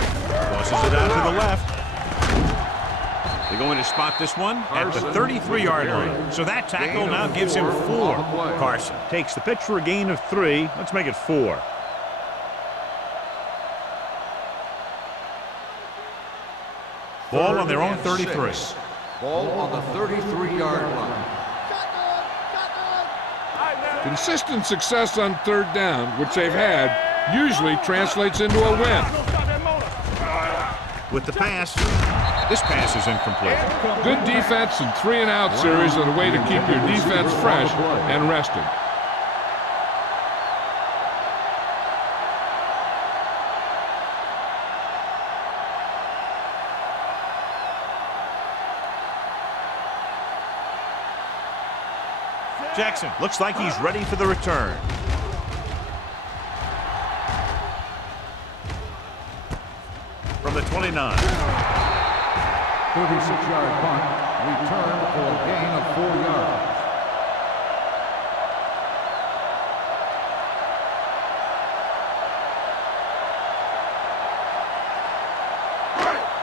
Tosses it out to the left. They're going to spot this one at the 33-yard line. So that tackle now gives him 4. Carson takes the pitch for a gain of 3. Let's make it 4. Ball on their own 33. Ball on the 33-yard line. Consistent success on third down, which they've had, usually translates into a win. With the pass, this pass is incomplete. Good defense and 3-and-out series are the way to keep your defense fresh and rested. Jackson looks like he's ready for the return. From the 29. 36-yard punt. Return for a gain of 4 yards.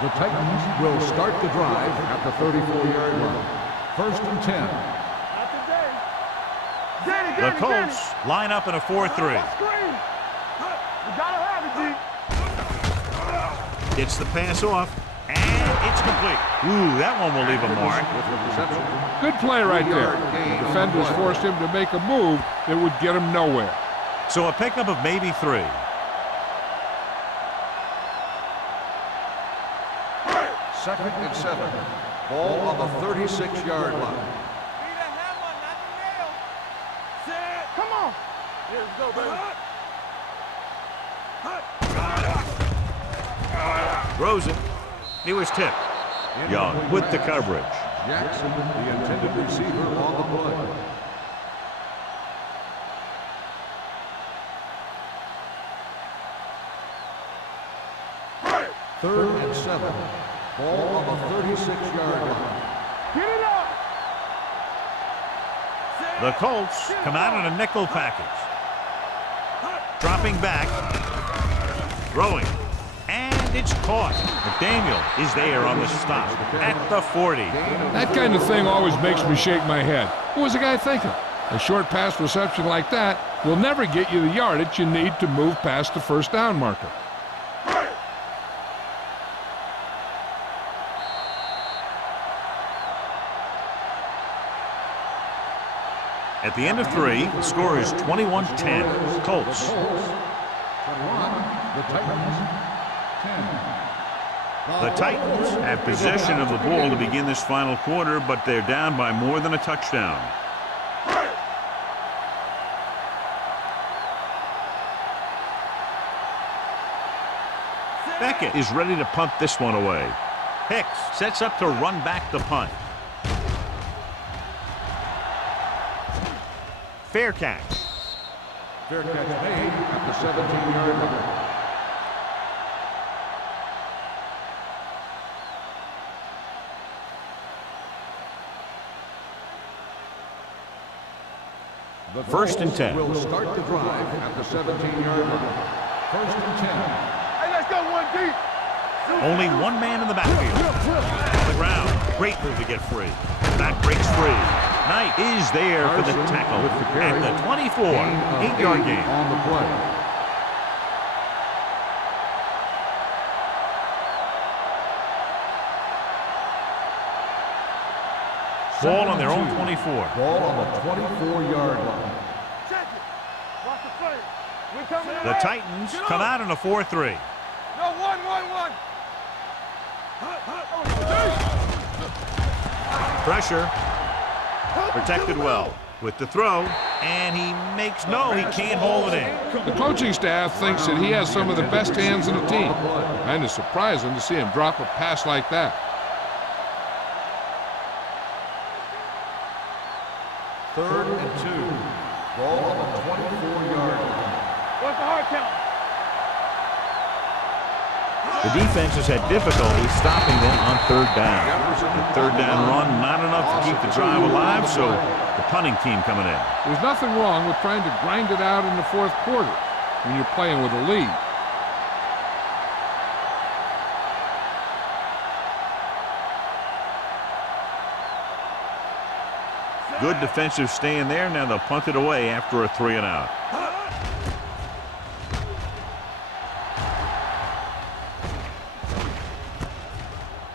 The Titans will start the drive at the 34-yard line. First and 10. The Colts line up in a 4-3. You gotta have it, D. Gets the pass off, and it's complete. Ooh, that one will leave a mark. Good play right there. The defenders forced him to make a move that would get him nowhere. So a pickup of maybe 3. Second and 7. Ball on the 36-yard line. Be the hammer, not the nail. Set. Come on. Here we go, baby. Throws it. He was tipped. Young with the coverage. Jackson, the intended receiver on the play. Third and 7. Ball on the 36-yard line. Get it up. The Colts come out in a nickel package. Dropping back. Throwing. And it's caught. McDaniel is there on the stop at the 40. That kind of thing always makes me shake my head. What was the guy thinking? A short pass reception like that will never get you the yardage you need to move past the first down marker. At the end of 3, the score is 21-10. Colts. 21, the Titans, 10. The Titans have possession of the ball to begin this final quarter, but they're down by more than a touchdown. Beckett is ready to punt this one away. Hicks sets up to run back the punt. Fair catch. Fair catch made at the 17-yard line. The First and 10. Will start the drive at the 17-yard line. First and 10. Hey, let's go, 1D. Only one man in the backfield. On the ground. Great move to get free. Back breaks free. Knight is there for the tackle at the 24. 8-yard gain. On the play. Ball on their own 24. Ball on the 24-yard line. Check it. Watch the play. We coming in. The Titans come out in a 4-3. No, 1-1-1. Pressure. Protected well with the throw, and he makes no, he can't hold it in. The coaching staff thinks that he has some of the best hands in the team. And it's surprising to see him drop a pass like that. Third and 2. Ball on the 24-yard line. What's the hard count? The defense has had difficulty stopping them on 3rd down. The 3rd down run, not enough to keep the drive alive, so the punting team coming in. There's nothing wrong with trying to grind it out in the 4th quarter when you're playing with a lead. Good defensive stand there. Now they'll punt it away after a 3-and-out.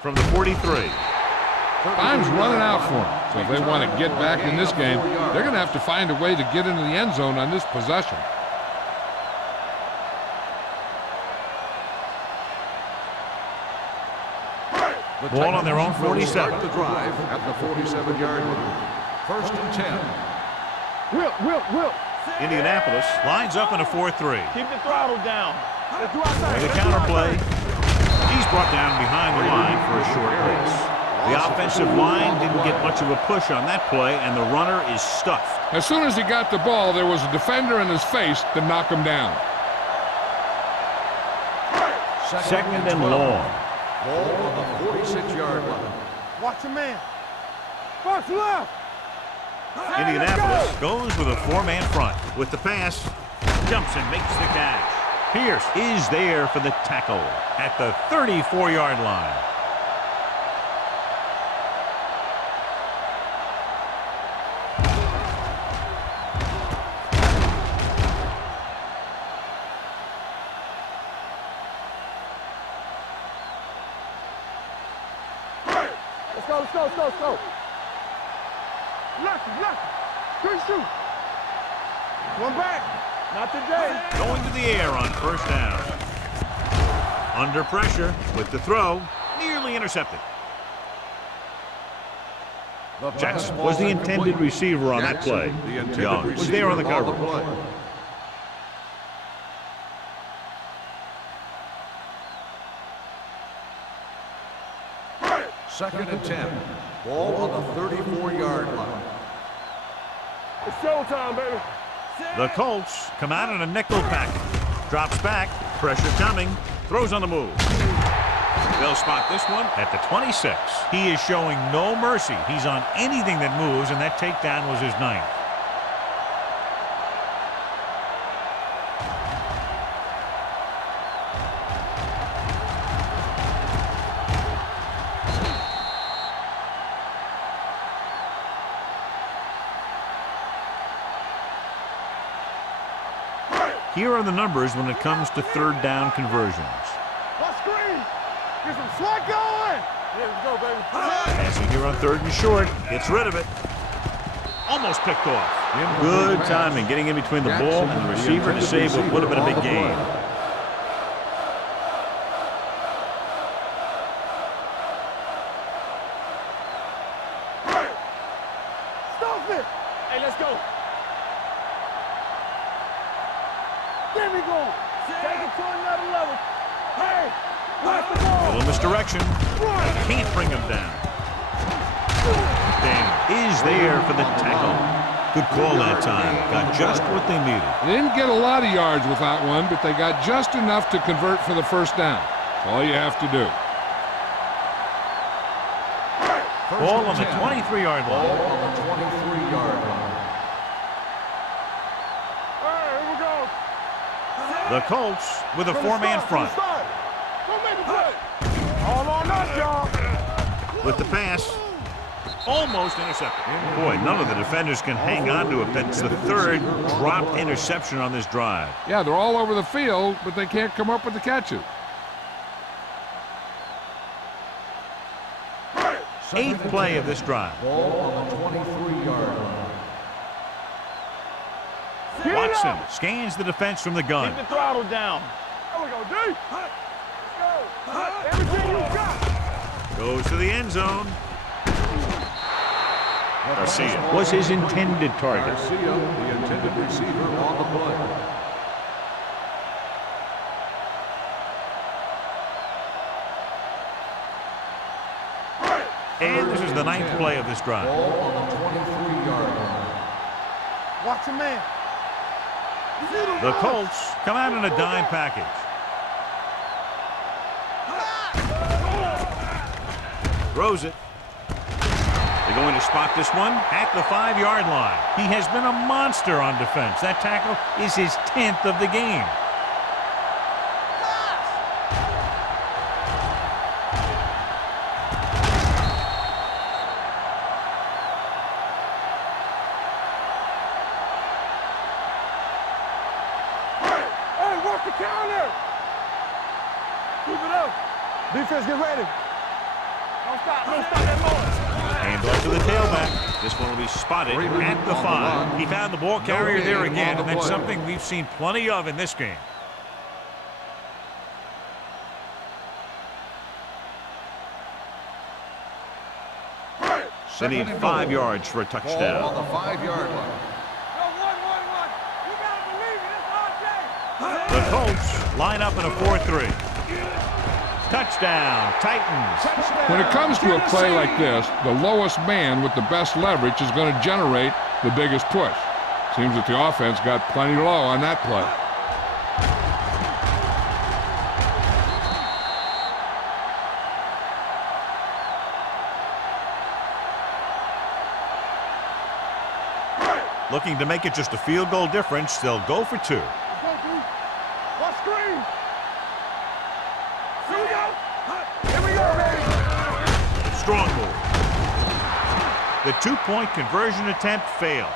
From the 43. Time's running out for them. So if they want to get back in this game, they're going to have to find a way to get into the end zone on this possession. Ball on their own 47. Start the drive at the 47-yard line. First and 10. Will. Indianapolis lines up in a 4-3. Keep the throttle down. Let's do And the outside. counter play. He's brought down behind the line for a short pace. The offensive line didn't get much of a push on that play, and the runner is stuffed. As soon as he got the ball, there was a defender in his face to knock him down. Second and long. Ball on the 46-yard line. Watch your man. First left. Indianapolis goes with a 4-man front. With the pass, jumps and makes the catch. Pierce is there for the tackle at the 34-yard line. let's go, let's go, let's go. Left, good shoot. One back. Not today. Going to the air on first down. Under pressure with the throw. Nearly intercepted. Jackson was the intended receiver on that play. Young was there on the coverage. Second and 10. Ball on the 34-yard line. It's showtime, baby. The Colts come out in a nickel package. Drops back, pressure coming, throws on the move. They'll spot this one at the 26. He is showing no mercy. He's on anything that moves, and that takedown was his 9th. Here are the numbers when it comes to third down conversions. Watch screen. Get some slack going. Here we go, baby. Passing here on third and short. Gets rid of it. Almost picked off. Good timing getting in between the ball and the receiver to save what would have been a big gain. Stop it. Hey, let's go. There we go. Take it to another level. Hey, watch the ball. Little misdirection. Can't bring him down. Dan is there for the tackle. Good call that time. Got just what they needed. They didn't get a lot of yards with that one, but they got just enough to convert for the first down. That's all you have to do. Ball on the 23-yard line. Ball on the 23-yard line. All right, here we go. The Colts with a four-man front. Don't make a play. All on us, y'all. With the pass. Almost intercepted. Boy, none of the defenders can hang on to it. That's the third dropped interception on this drive. Yeah, they're all over the field, but they can't come up with the catches. Eighth play of this drive. Ball on the 23-yard line. Watson scans the defense from the gun. Keep the throttle down. There we go, D. Let's go. Everything you got. Goes to the end zone. Garcia was his intended target. Garcia, the intended receiver on the play. And this is the ninth play of this drive. Ball on the 23-yard line. Watch him, man. The Colts come out in a dime package. Throws it. They're going to spot this one at the 5-yard line. He has been a monster on defense. That tackle is his 10th of the game. Hey, work the counter. Keep it up. Defense, get ready. Don't stop that noise. Hand off to the tailback. This one will be spotted at the 5. He found the ball carrier there again, and that's something we've seen plenty of in this game. They need 5 yards for a Ball on touchdown. the 5-yard line. You gotta believe it. It's our day. The Colts line up in a 4-3. Touchdown, Titans. When it comes to a play like this, the lowest man with the best leverage is going to generate the biggest push. Seems that the offense got plenty low on that play. Looking to make it just a field goal difference. They'll go for 2. Watch screen. Here we go. Here we go, baby. Strong move. The 2-point conversion attempt fails.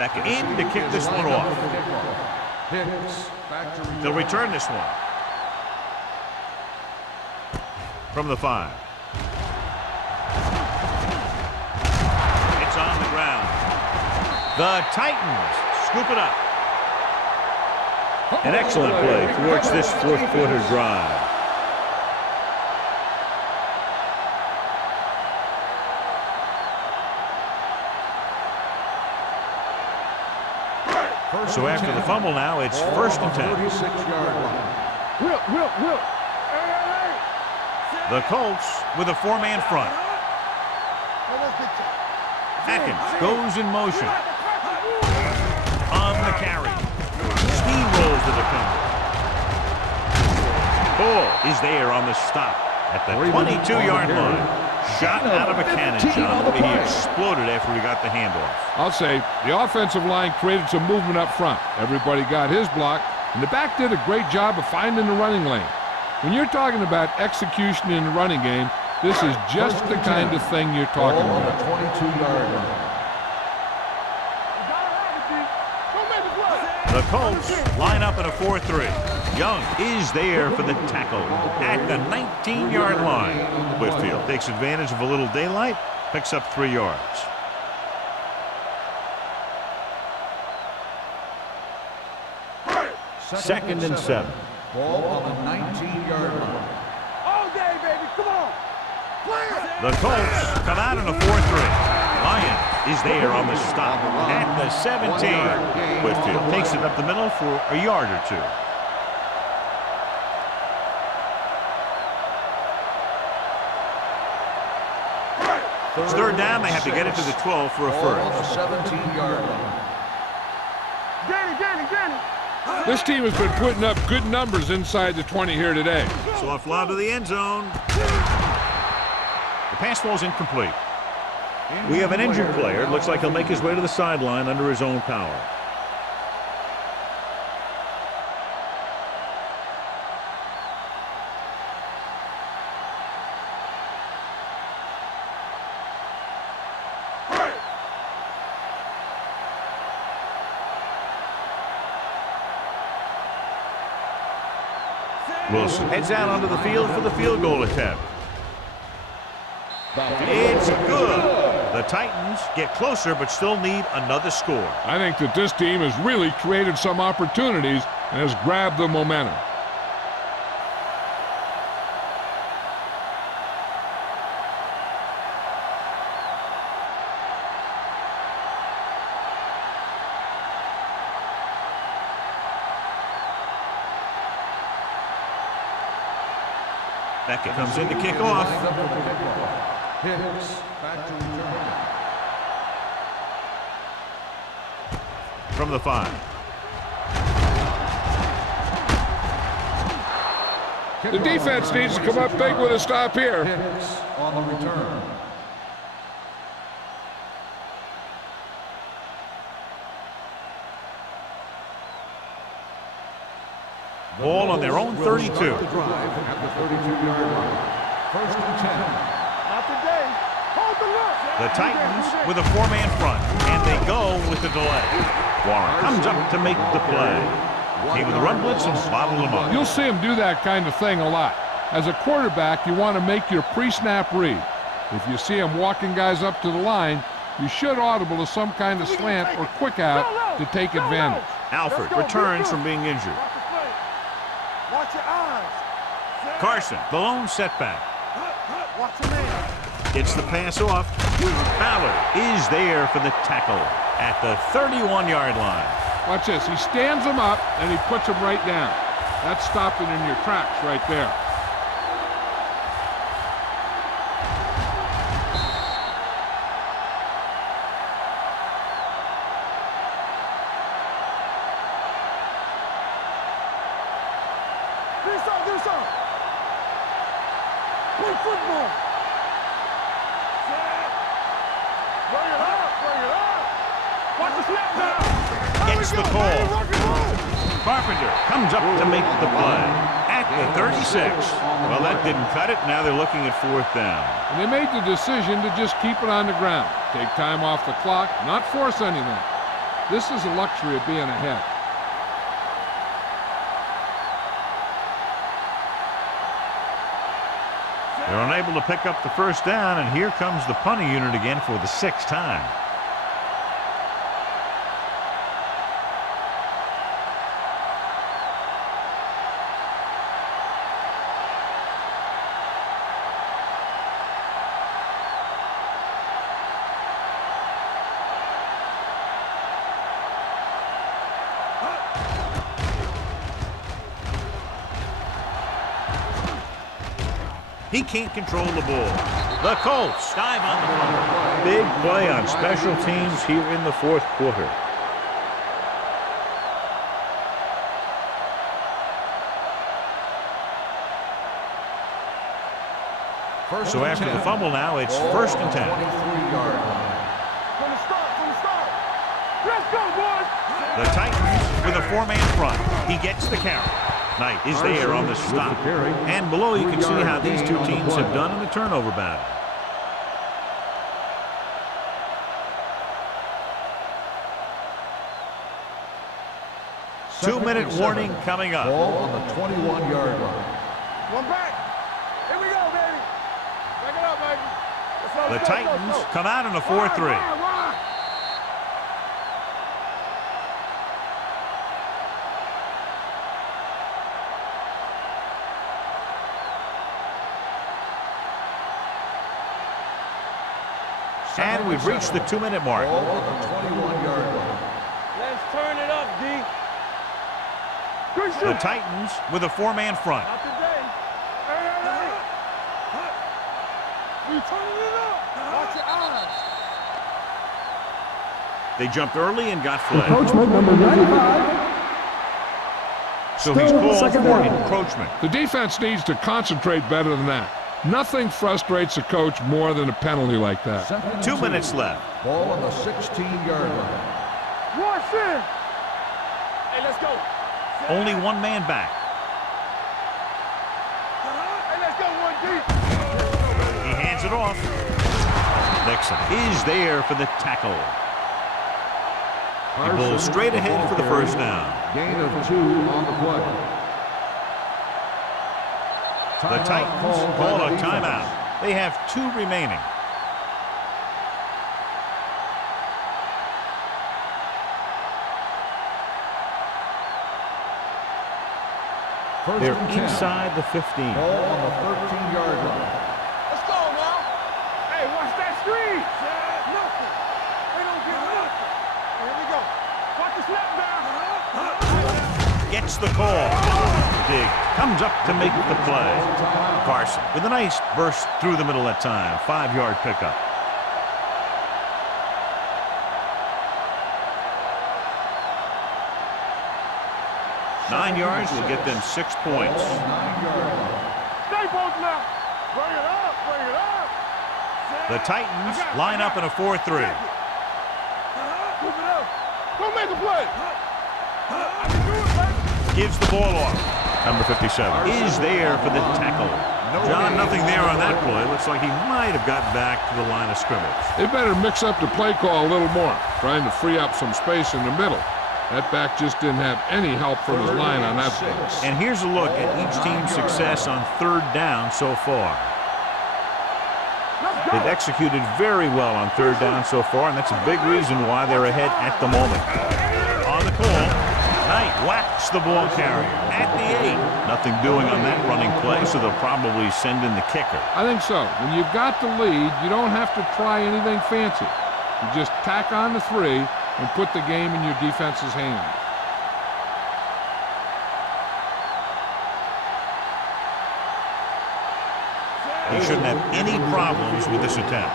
Beckett in to kick this one off. They'll return this one. From the 5. It's on the ground. The Titans scoop it up. An excellent play towards this fourth-quarter drive. So after the fumble now, it's 1st and 10. Will. The Colts with a 4-man front. Atkins goes in motion. On the carry. Steamrolls the defender. Ball is there on the stop at the 22-yard line. Shot out of a cannon, John. He exploded after he got the handoff. I'll say the offensive line created some movement up front. Everybody got his block, and the back did a great job of finding the running lane. When you're talking about execution in the running game, this is just the kind of thing you're talking about. 22-yard line. The Colts line up in a 4-3. Young is there for the tackle at the 19-yard line. Whitfield takes advantage of a little daylight, picks up 3 yards. Second and 7. Ball on the 19-yard line. All day, baby. Come on. The Colts come out in a 4-3. Lion is there on the stop at the 17. Whitfield takes it up the middle for a yard or 2. It's 3rd down. They have to get it to the 12 for a first. 17-yard line. Danny. This team has been putting up good numbers inside the 20 here today. Soft lob to the end zone. The pass ball is incomplete. We have an injured player. It looks like he'll make his way to the sideline under his own power. Wilson heads out onto the field for the field goal attempt. It's good. The Titans get closer but still need another score. I think that this team has really created some opportunities and has grabbed the momentum. Beckett comes in to kick off. From the 5. The defense needs to come up big with a stop here. On the return. Ball on their own 32. At the 32-yard line. 1st and 10. Not today. Hold the look. The Titans with a 4-man front, and they go with the delay. Warren comes up to make the play. Came with a run blitz and bottled them up. You'll see him do that kind of thing a lot. As a quarterback, you want to make your pre-snap read. If you see him walking guys up to the line, you should audible to some kind of slant or quick out to take advantage. Alford returns from being injured. Watch your eyes. Carson, the lone setback. Watch your man. Gets the pass off. Ballard is there for the tackle at the 31-yard line. Watch this. He stands him up, and he puts him right down. That's stopping in your tracks right there. Do something. Play football. Bring it up. Watch the snap down. Gets the call. Carpenter comes up to make the play at the 36. Well, that didn't cut it. Now they're looking at 4th down. And they made the decision to just keep it on the ground. Take time off the clock, not force anything. This is the luxury of being ahead. They're unable to pick up the first down, and here comes the punting unit again for the 6th time. He can't control the ball. The Colts dive on the ball. Big play on special teams here in the 4th quarter. So after the fumble now, it's 1st and 10. From the start. Let's go, boys. The Titans with a 4-man front. He gets the carry. Knight is there on the stop. And below you can see how these two teams have done in the turnover battle. Two-minute warning coming up. Ball on the 21-yard line. One back. Here we go, baby. Back it up, baby. The Titans come out in a 4-3. And we've reached the 2-minute mark. Ball on the 21-yard line. Let's turn it up, D. The Titans with a 4-man front. Not today. Hey. We turning it up. Watch your eyes. They jumped early and got flagged. Encroachment number 95. So he's Still called second for down. encroachment. The defense needs to concentrate better than that. Nothing frustrates a coach more than a penalty like that. 2nd and 2 2. minutes left. Ball on the 16-yard line. Rush in. Hey, let's go. Only 1 man back. Hey, let's go, 1 deep. He hands it off. Nixon is there for the tackle. He pulls straight ahead for the first down. Gain of 2 on the play. The Titans call a timeout. They have 2 remaining. They're inside the 15. Ball on the 13-yard line. Let's go now. Hey, watch that screen. Nothing. They don't get nothing. Here we go. Watch the snap down. Gets the call. Dig comes up to make the play. Carson with a nice burst through the middle that time. 5-yard pickup. Nine yards will get them 6 points. Stay both now. Bring it up. Bring it up. The Titans line up in a 4-3. Move it up. Go make a play. I can do it, man. Gives the ball off. Number 57 is there for the tackle. John, nothing there on that play. Looks like he might have gotten back to the line of scrimmage. They better mix up the play call a little more, trying to free up some space in the middle. That back just didn't have any help from his line on that play. And here's a look at each team's success on 3rd down so far. They've executed very well on 3rd down so far, and that's a big reason why they're ahead at the moment. On the call, Knight whacks the ball carrier at the 8. Nothing doing on that running play, so they'll probably send in the kicker. I think so. When you've got the lead, you don't have to try anything fancy. You just tack on the 3 and put the game in your defense's hands. He shouldn't have any problems with this attempt.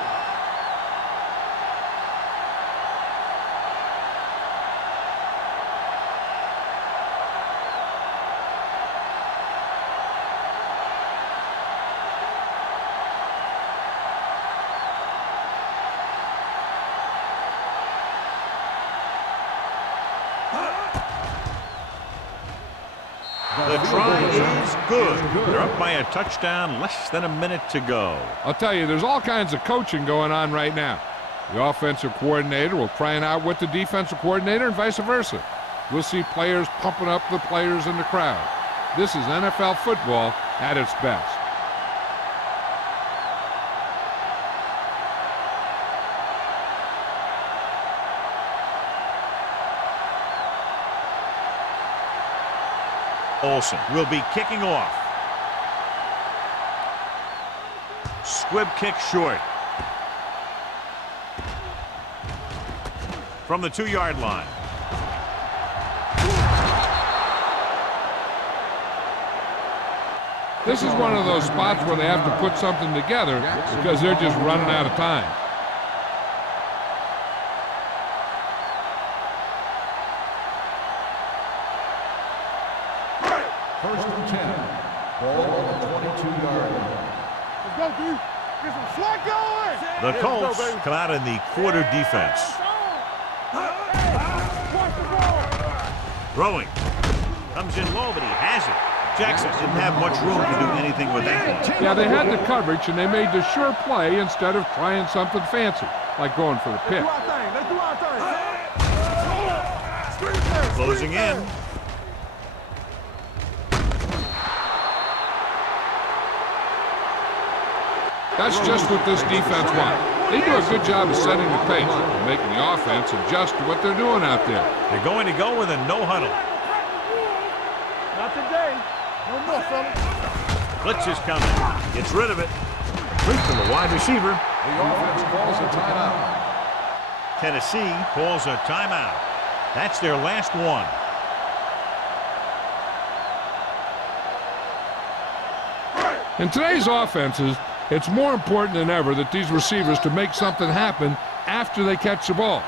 The try is good. They're up by a touchdown, less than a minute to go. I'll tell you, there's all kinds of coaching going on right now. The offensive coordinator will try it out with the defensive coordinator and vice versa. We'll see players pumping up the players in the crowd. This is NFL football at its best. Olsen will be kicking off. Squib kick short. From the 2-yard line. This is one of those spots where they have to put something together because they're just running out of time. First and 10. Ball on the 22-yard line. Let's go, D. Get some slack going. The Colts come out in the quarter defense. Throwing. Comes in low, but he has it. Jackson didn't have much room to do anything with that. Yeah, they had the coverage, and they made the sure play instead of trying something fancy, like going for the pick. Let's do our thing. Closing in. That's just what this defense wants. They do a good job of setting the pace and making the offense adjust to what they're doing out there. They're going to go with a no huddle. Not today. No more, fella. Blitz is coming. Gets rid of it. Complete to the wide receiver. The offense calls a timeout. Tennessee calls a timeout. That's their last one. In today's offenses, it's more important than ever that these receivers to make something happen after they catch the ball.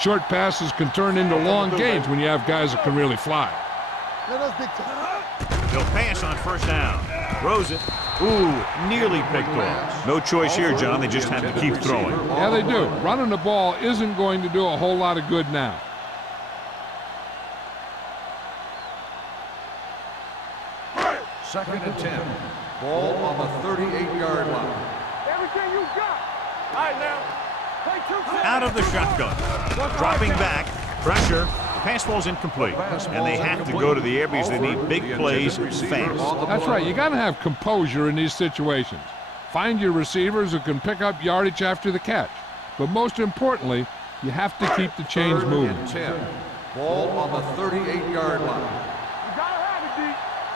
Short passes can turn into long gains when you have guys that can really fly. Let us big time. He'll pass on first down. Throws it. Ooh, nearly picked off. No choice here, John. They just have to keep throwing. Yeah, they do. Running the ball isn't going to do a whole lot of good now. Second and 10. Ball on the 38-yard line. Everything you got. All right, now. Play 2 seconds. Out of the shotgun. Dropping back. Pressure. The pass falls incomplete. And they have to go to the air because they need big plays fast. That's right. You got to have composure in these situations. Find your receivers who can pick up yardage after the catch. But most importantly, you have to keep the chains Third moving. and 10. Ball on the 38-yard line. You gotta have it, D.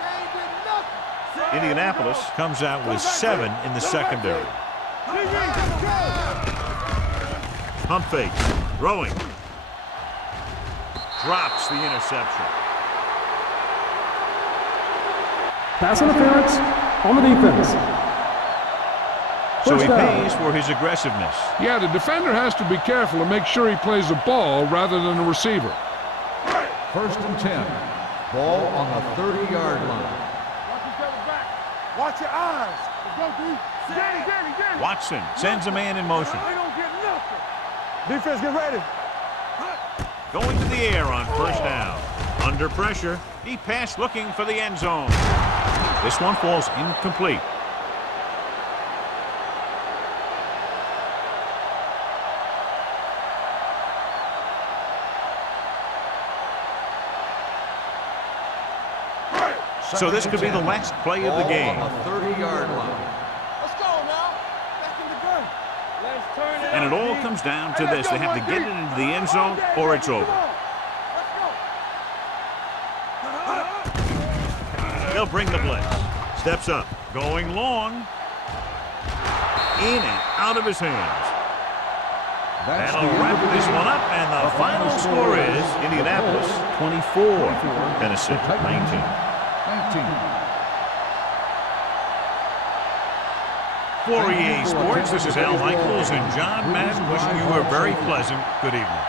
They ain't did nothing. Indianapolis comes out with 7 in the secondary. Pump fake. Throwing. Drops the interception. Pass interference on the defense. So he First down. pays for his aggressiveness. Yeah, the defender has to be careful and make sure he plays the ball rather than the receiver. First and 10. Ball on the 30-yard line. Watch each other back. Watch your eyes. Let's go, D. Danny. Watson sends a man in motion. They don't get nothing. Defense, get ready. Going to the air on first down. Under pressure. He passed looking for the end zone. This one falls incomplete. So this could be the last play of the game. On the 30-yard line. Let's go now. Back in the gun. Let's turn it And it up, all D. comes down to Hey, this. let's They go, have to boy, get D. it into the end zone or it's over. He'll bring the blitz. Steps up. Going long. In and out of his hands. That's That'll the end wrap of the this game. one up, and the final score is Indianapolis 24, Tennessee 19. 19. For EA Sports, this is Al Michaels and John Madden wishing you a very pleasant good evening.